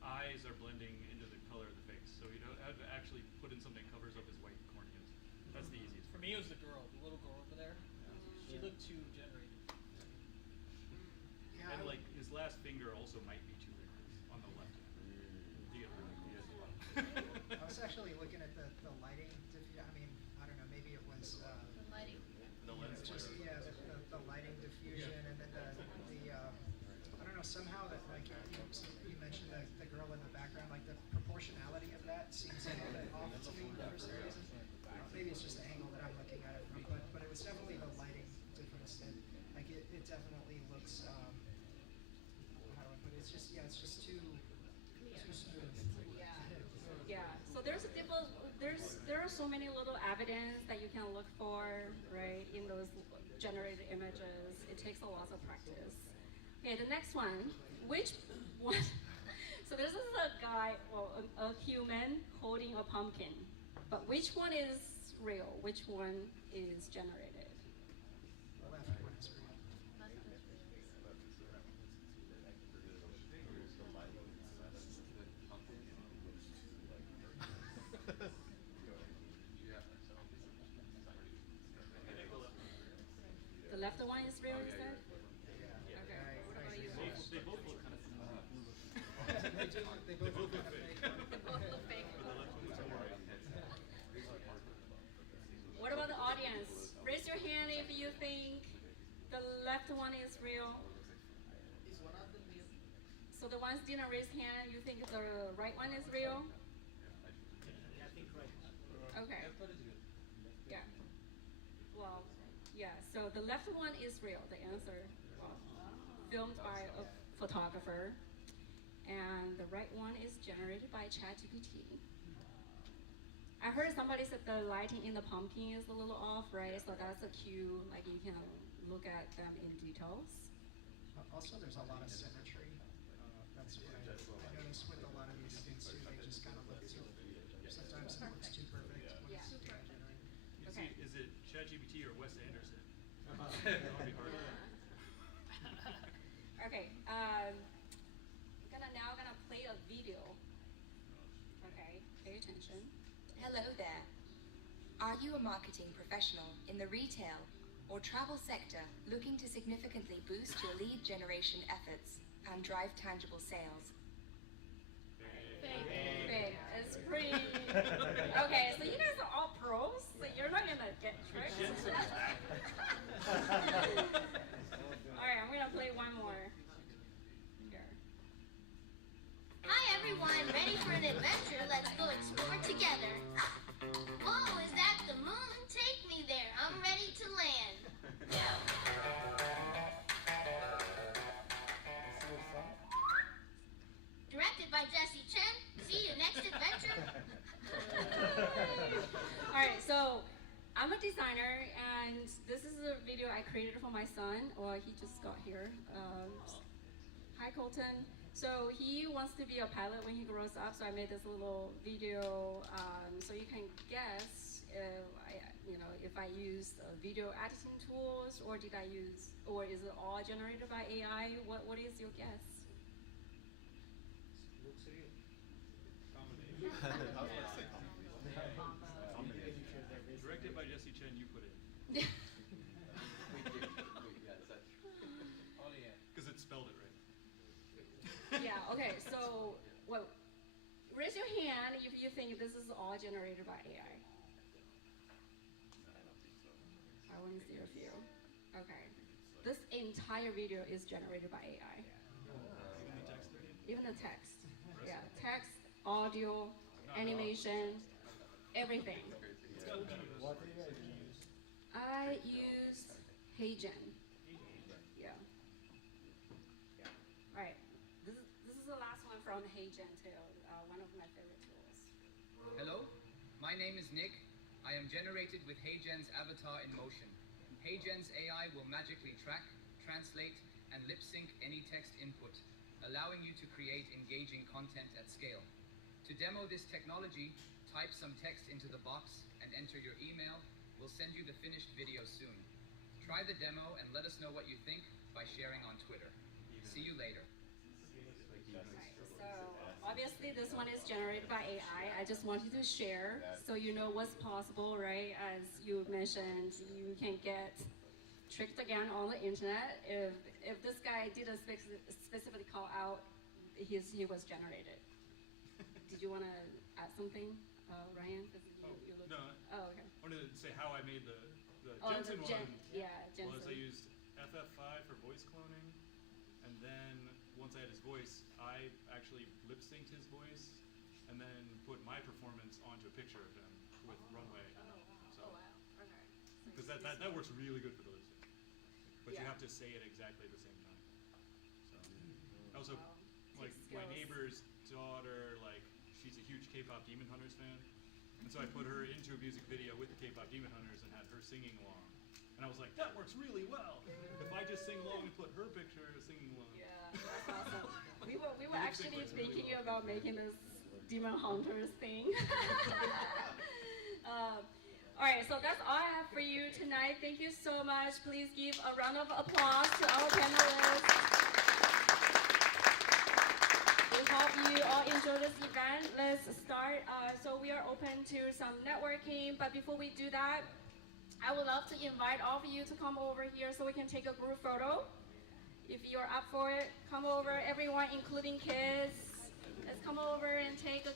eyes are blending into the color of the face. So you'd have to actually put in something that covers up his white corneas. That's the easiest. For me, it was the girl, the little girl over there. She looked too generated. And like his last finger also might be two fingers on the left hand. You get really weird. I was actually looking at the lighting. I mean, I don't know. Maybe it was The lighting. The lens just flare. the lighting diffusion, and then the I don't know, somehow that like you mentioned the girl in the background, like the proportionality of that seems a little bit off to me for some reason. Maybe it's just the angle that I'm looking at it from, but it was definitely the lighting difference. And like it definitely looks how do I put it? It's just too smooth. Yeah. So there are so many little evidence that you can look for, right, in those generated images. It takes a lot of practice. Okay, the next one. Which one? So this is a guy, a human holding a pumpkin. But which one is real? Which one is generated? The left one is real. The left one is real, you said? Yeah. Okay. What about you? They both look kind of similar. They both look kind of fake. They both look fake. The left one looks more right. What about the audience? Raise your hand if you think the left one is real. Is one of them real? So the ones didn't raise hand, you think the right one is real? I think right. Okay. Yeah. Well, Yeah, so the left one is real, the answer, filmed by a photographer. And the right one is generated by ChatGPT. I heard somebody said the lighting in the pumpkin is a little off, right? So that's a cue, like you can look at them in details. Also, there's a lot of symmetry. That's what I noticed with a lot of these things too. They just kind of look too. Sometimes it looks too perfect when Yeah. it's AI generated. You Okay. see, is it ChatGPT or Wes Anderson? That would be hard. Okay, now gonna play a video. Okay, pay attention. Hello there. Are you a marketing professional in the retail or travel sector looking to significantly boost your lead generation efforts and drive tangible sales? Big. It's pretty. Okay, so you guys are all pros, so you're not gonna get tricked. Alright, I'm gonna play one more. Here. Hi everyone, ready for an adventure? Let's go explore together. Whoa, is that the moon? Take me there, I'm ready to land. Directed by Jesse Chen. See you next adventure. Alright, so I'm a designer, and this is a video I created for my son. Well, he just got here. Hi, Colton. So he wants to be a pilot when he grows up, so I made this little video so you can guess if I used video editing tools, or is it all generated by AI? What is your guess? Looks real. Directed by Jesse Chen, you put in. Because it spelled it right. Yeah, okay, so raise your hand if you think this is all generated by AI. I want to see a few. Okay. This entire video is generated by AI. Even the text again? Even the text. Yeah, text, audio, animation, everything. What AI do you use? I used HeyGen. Yeah. Alright. This is the last one from HeyGen too. One of my favorite tools. Hello, my name is Nick. I am generated with HeyGen's avatar in motion. HeyGen's AI will magically track, translate, and lip sync any text input, allowing you to create engaging content at scale. To demo this technology, type some text into the box and enter your email. We'll send you the finished video soon. Try the demo and let us know what you think by sharing on Twitter. See you later. So obviously this one is generated by AI. I just wanted to share so you know what's possible, right? As you mentioned, you can get tricked again on the internet. If this guy didn't specifically call out, he was generated. Did you want to add something, Ryan? You looked. No. Oh, okay. I wanted to say how I made the Oh, Jensen the one. Jensen. Was I used FF5 for voice cloning, and then once I had his voice, I actually lip synced his voice, and then put my performance onto a picture of him with Runway. So, Okay. because that works really good for the lip sync, but you Yeah. have to say it exactly at the same time. So, I also Wow. like Takes my skills. neighbor's daughter, like she's a huge K-pop Demon Hunters fan, and so I put her into a music video with the K-pop Demon Hunters and had her singing along. And I was like, that works really well. If I just sing along and put her picture singing along. Yeah, that's awesome. We were The lip sync actually works really thinking well. about making this Demon Hunters thing. All right, so that's all I have for you tonight. Thank you so much. Please give a round of applause to our panelists. We hope you all enjoy this event. Let's start. So we are open to some networking, but before we do that, I would love to invite all of you to come over here so we can take a group photo. If you're up for it, come over, everyone, including kids. Let's come over and take a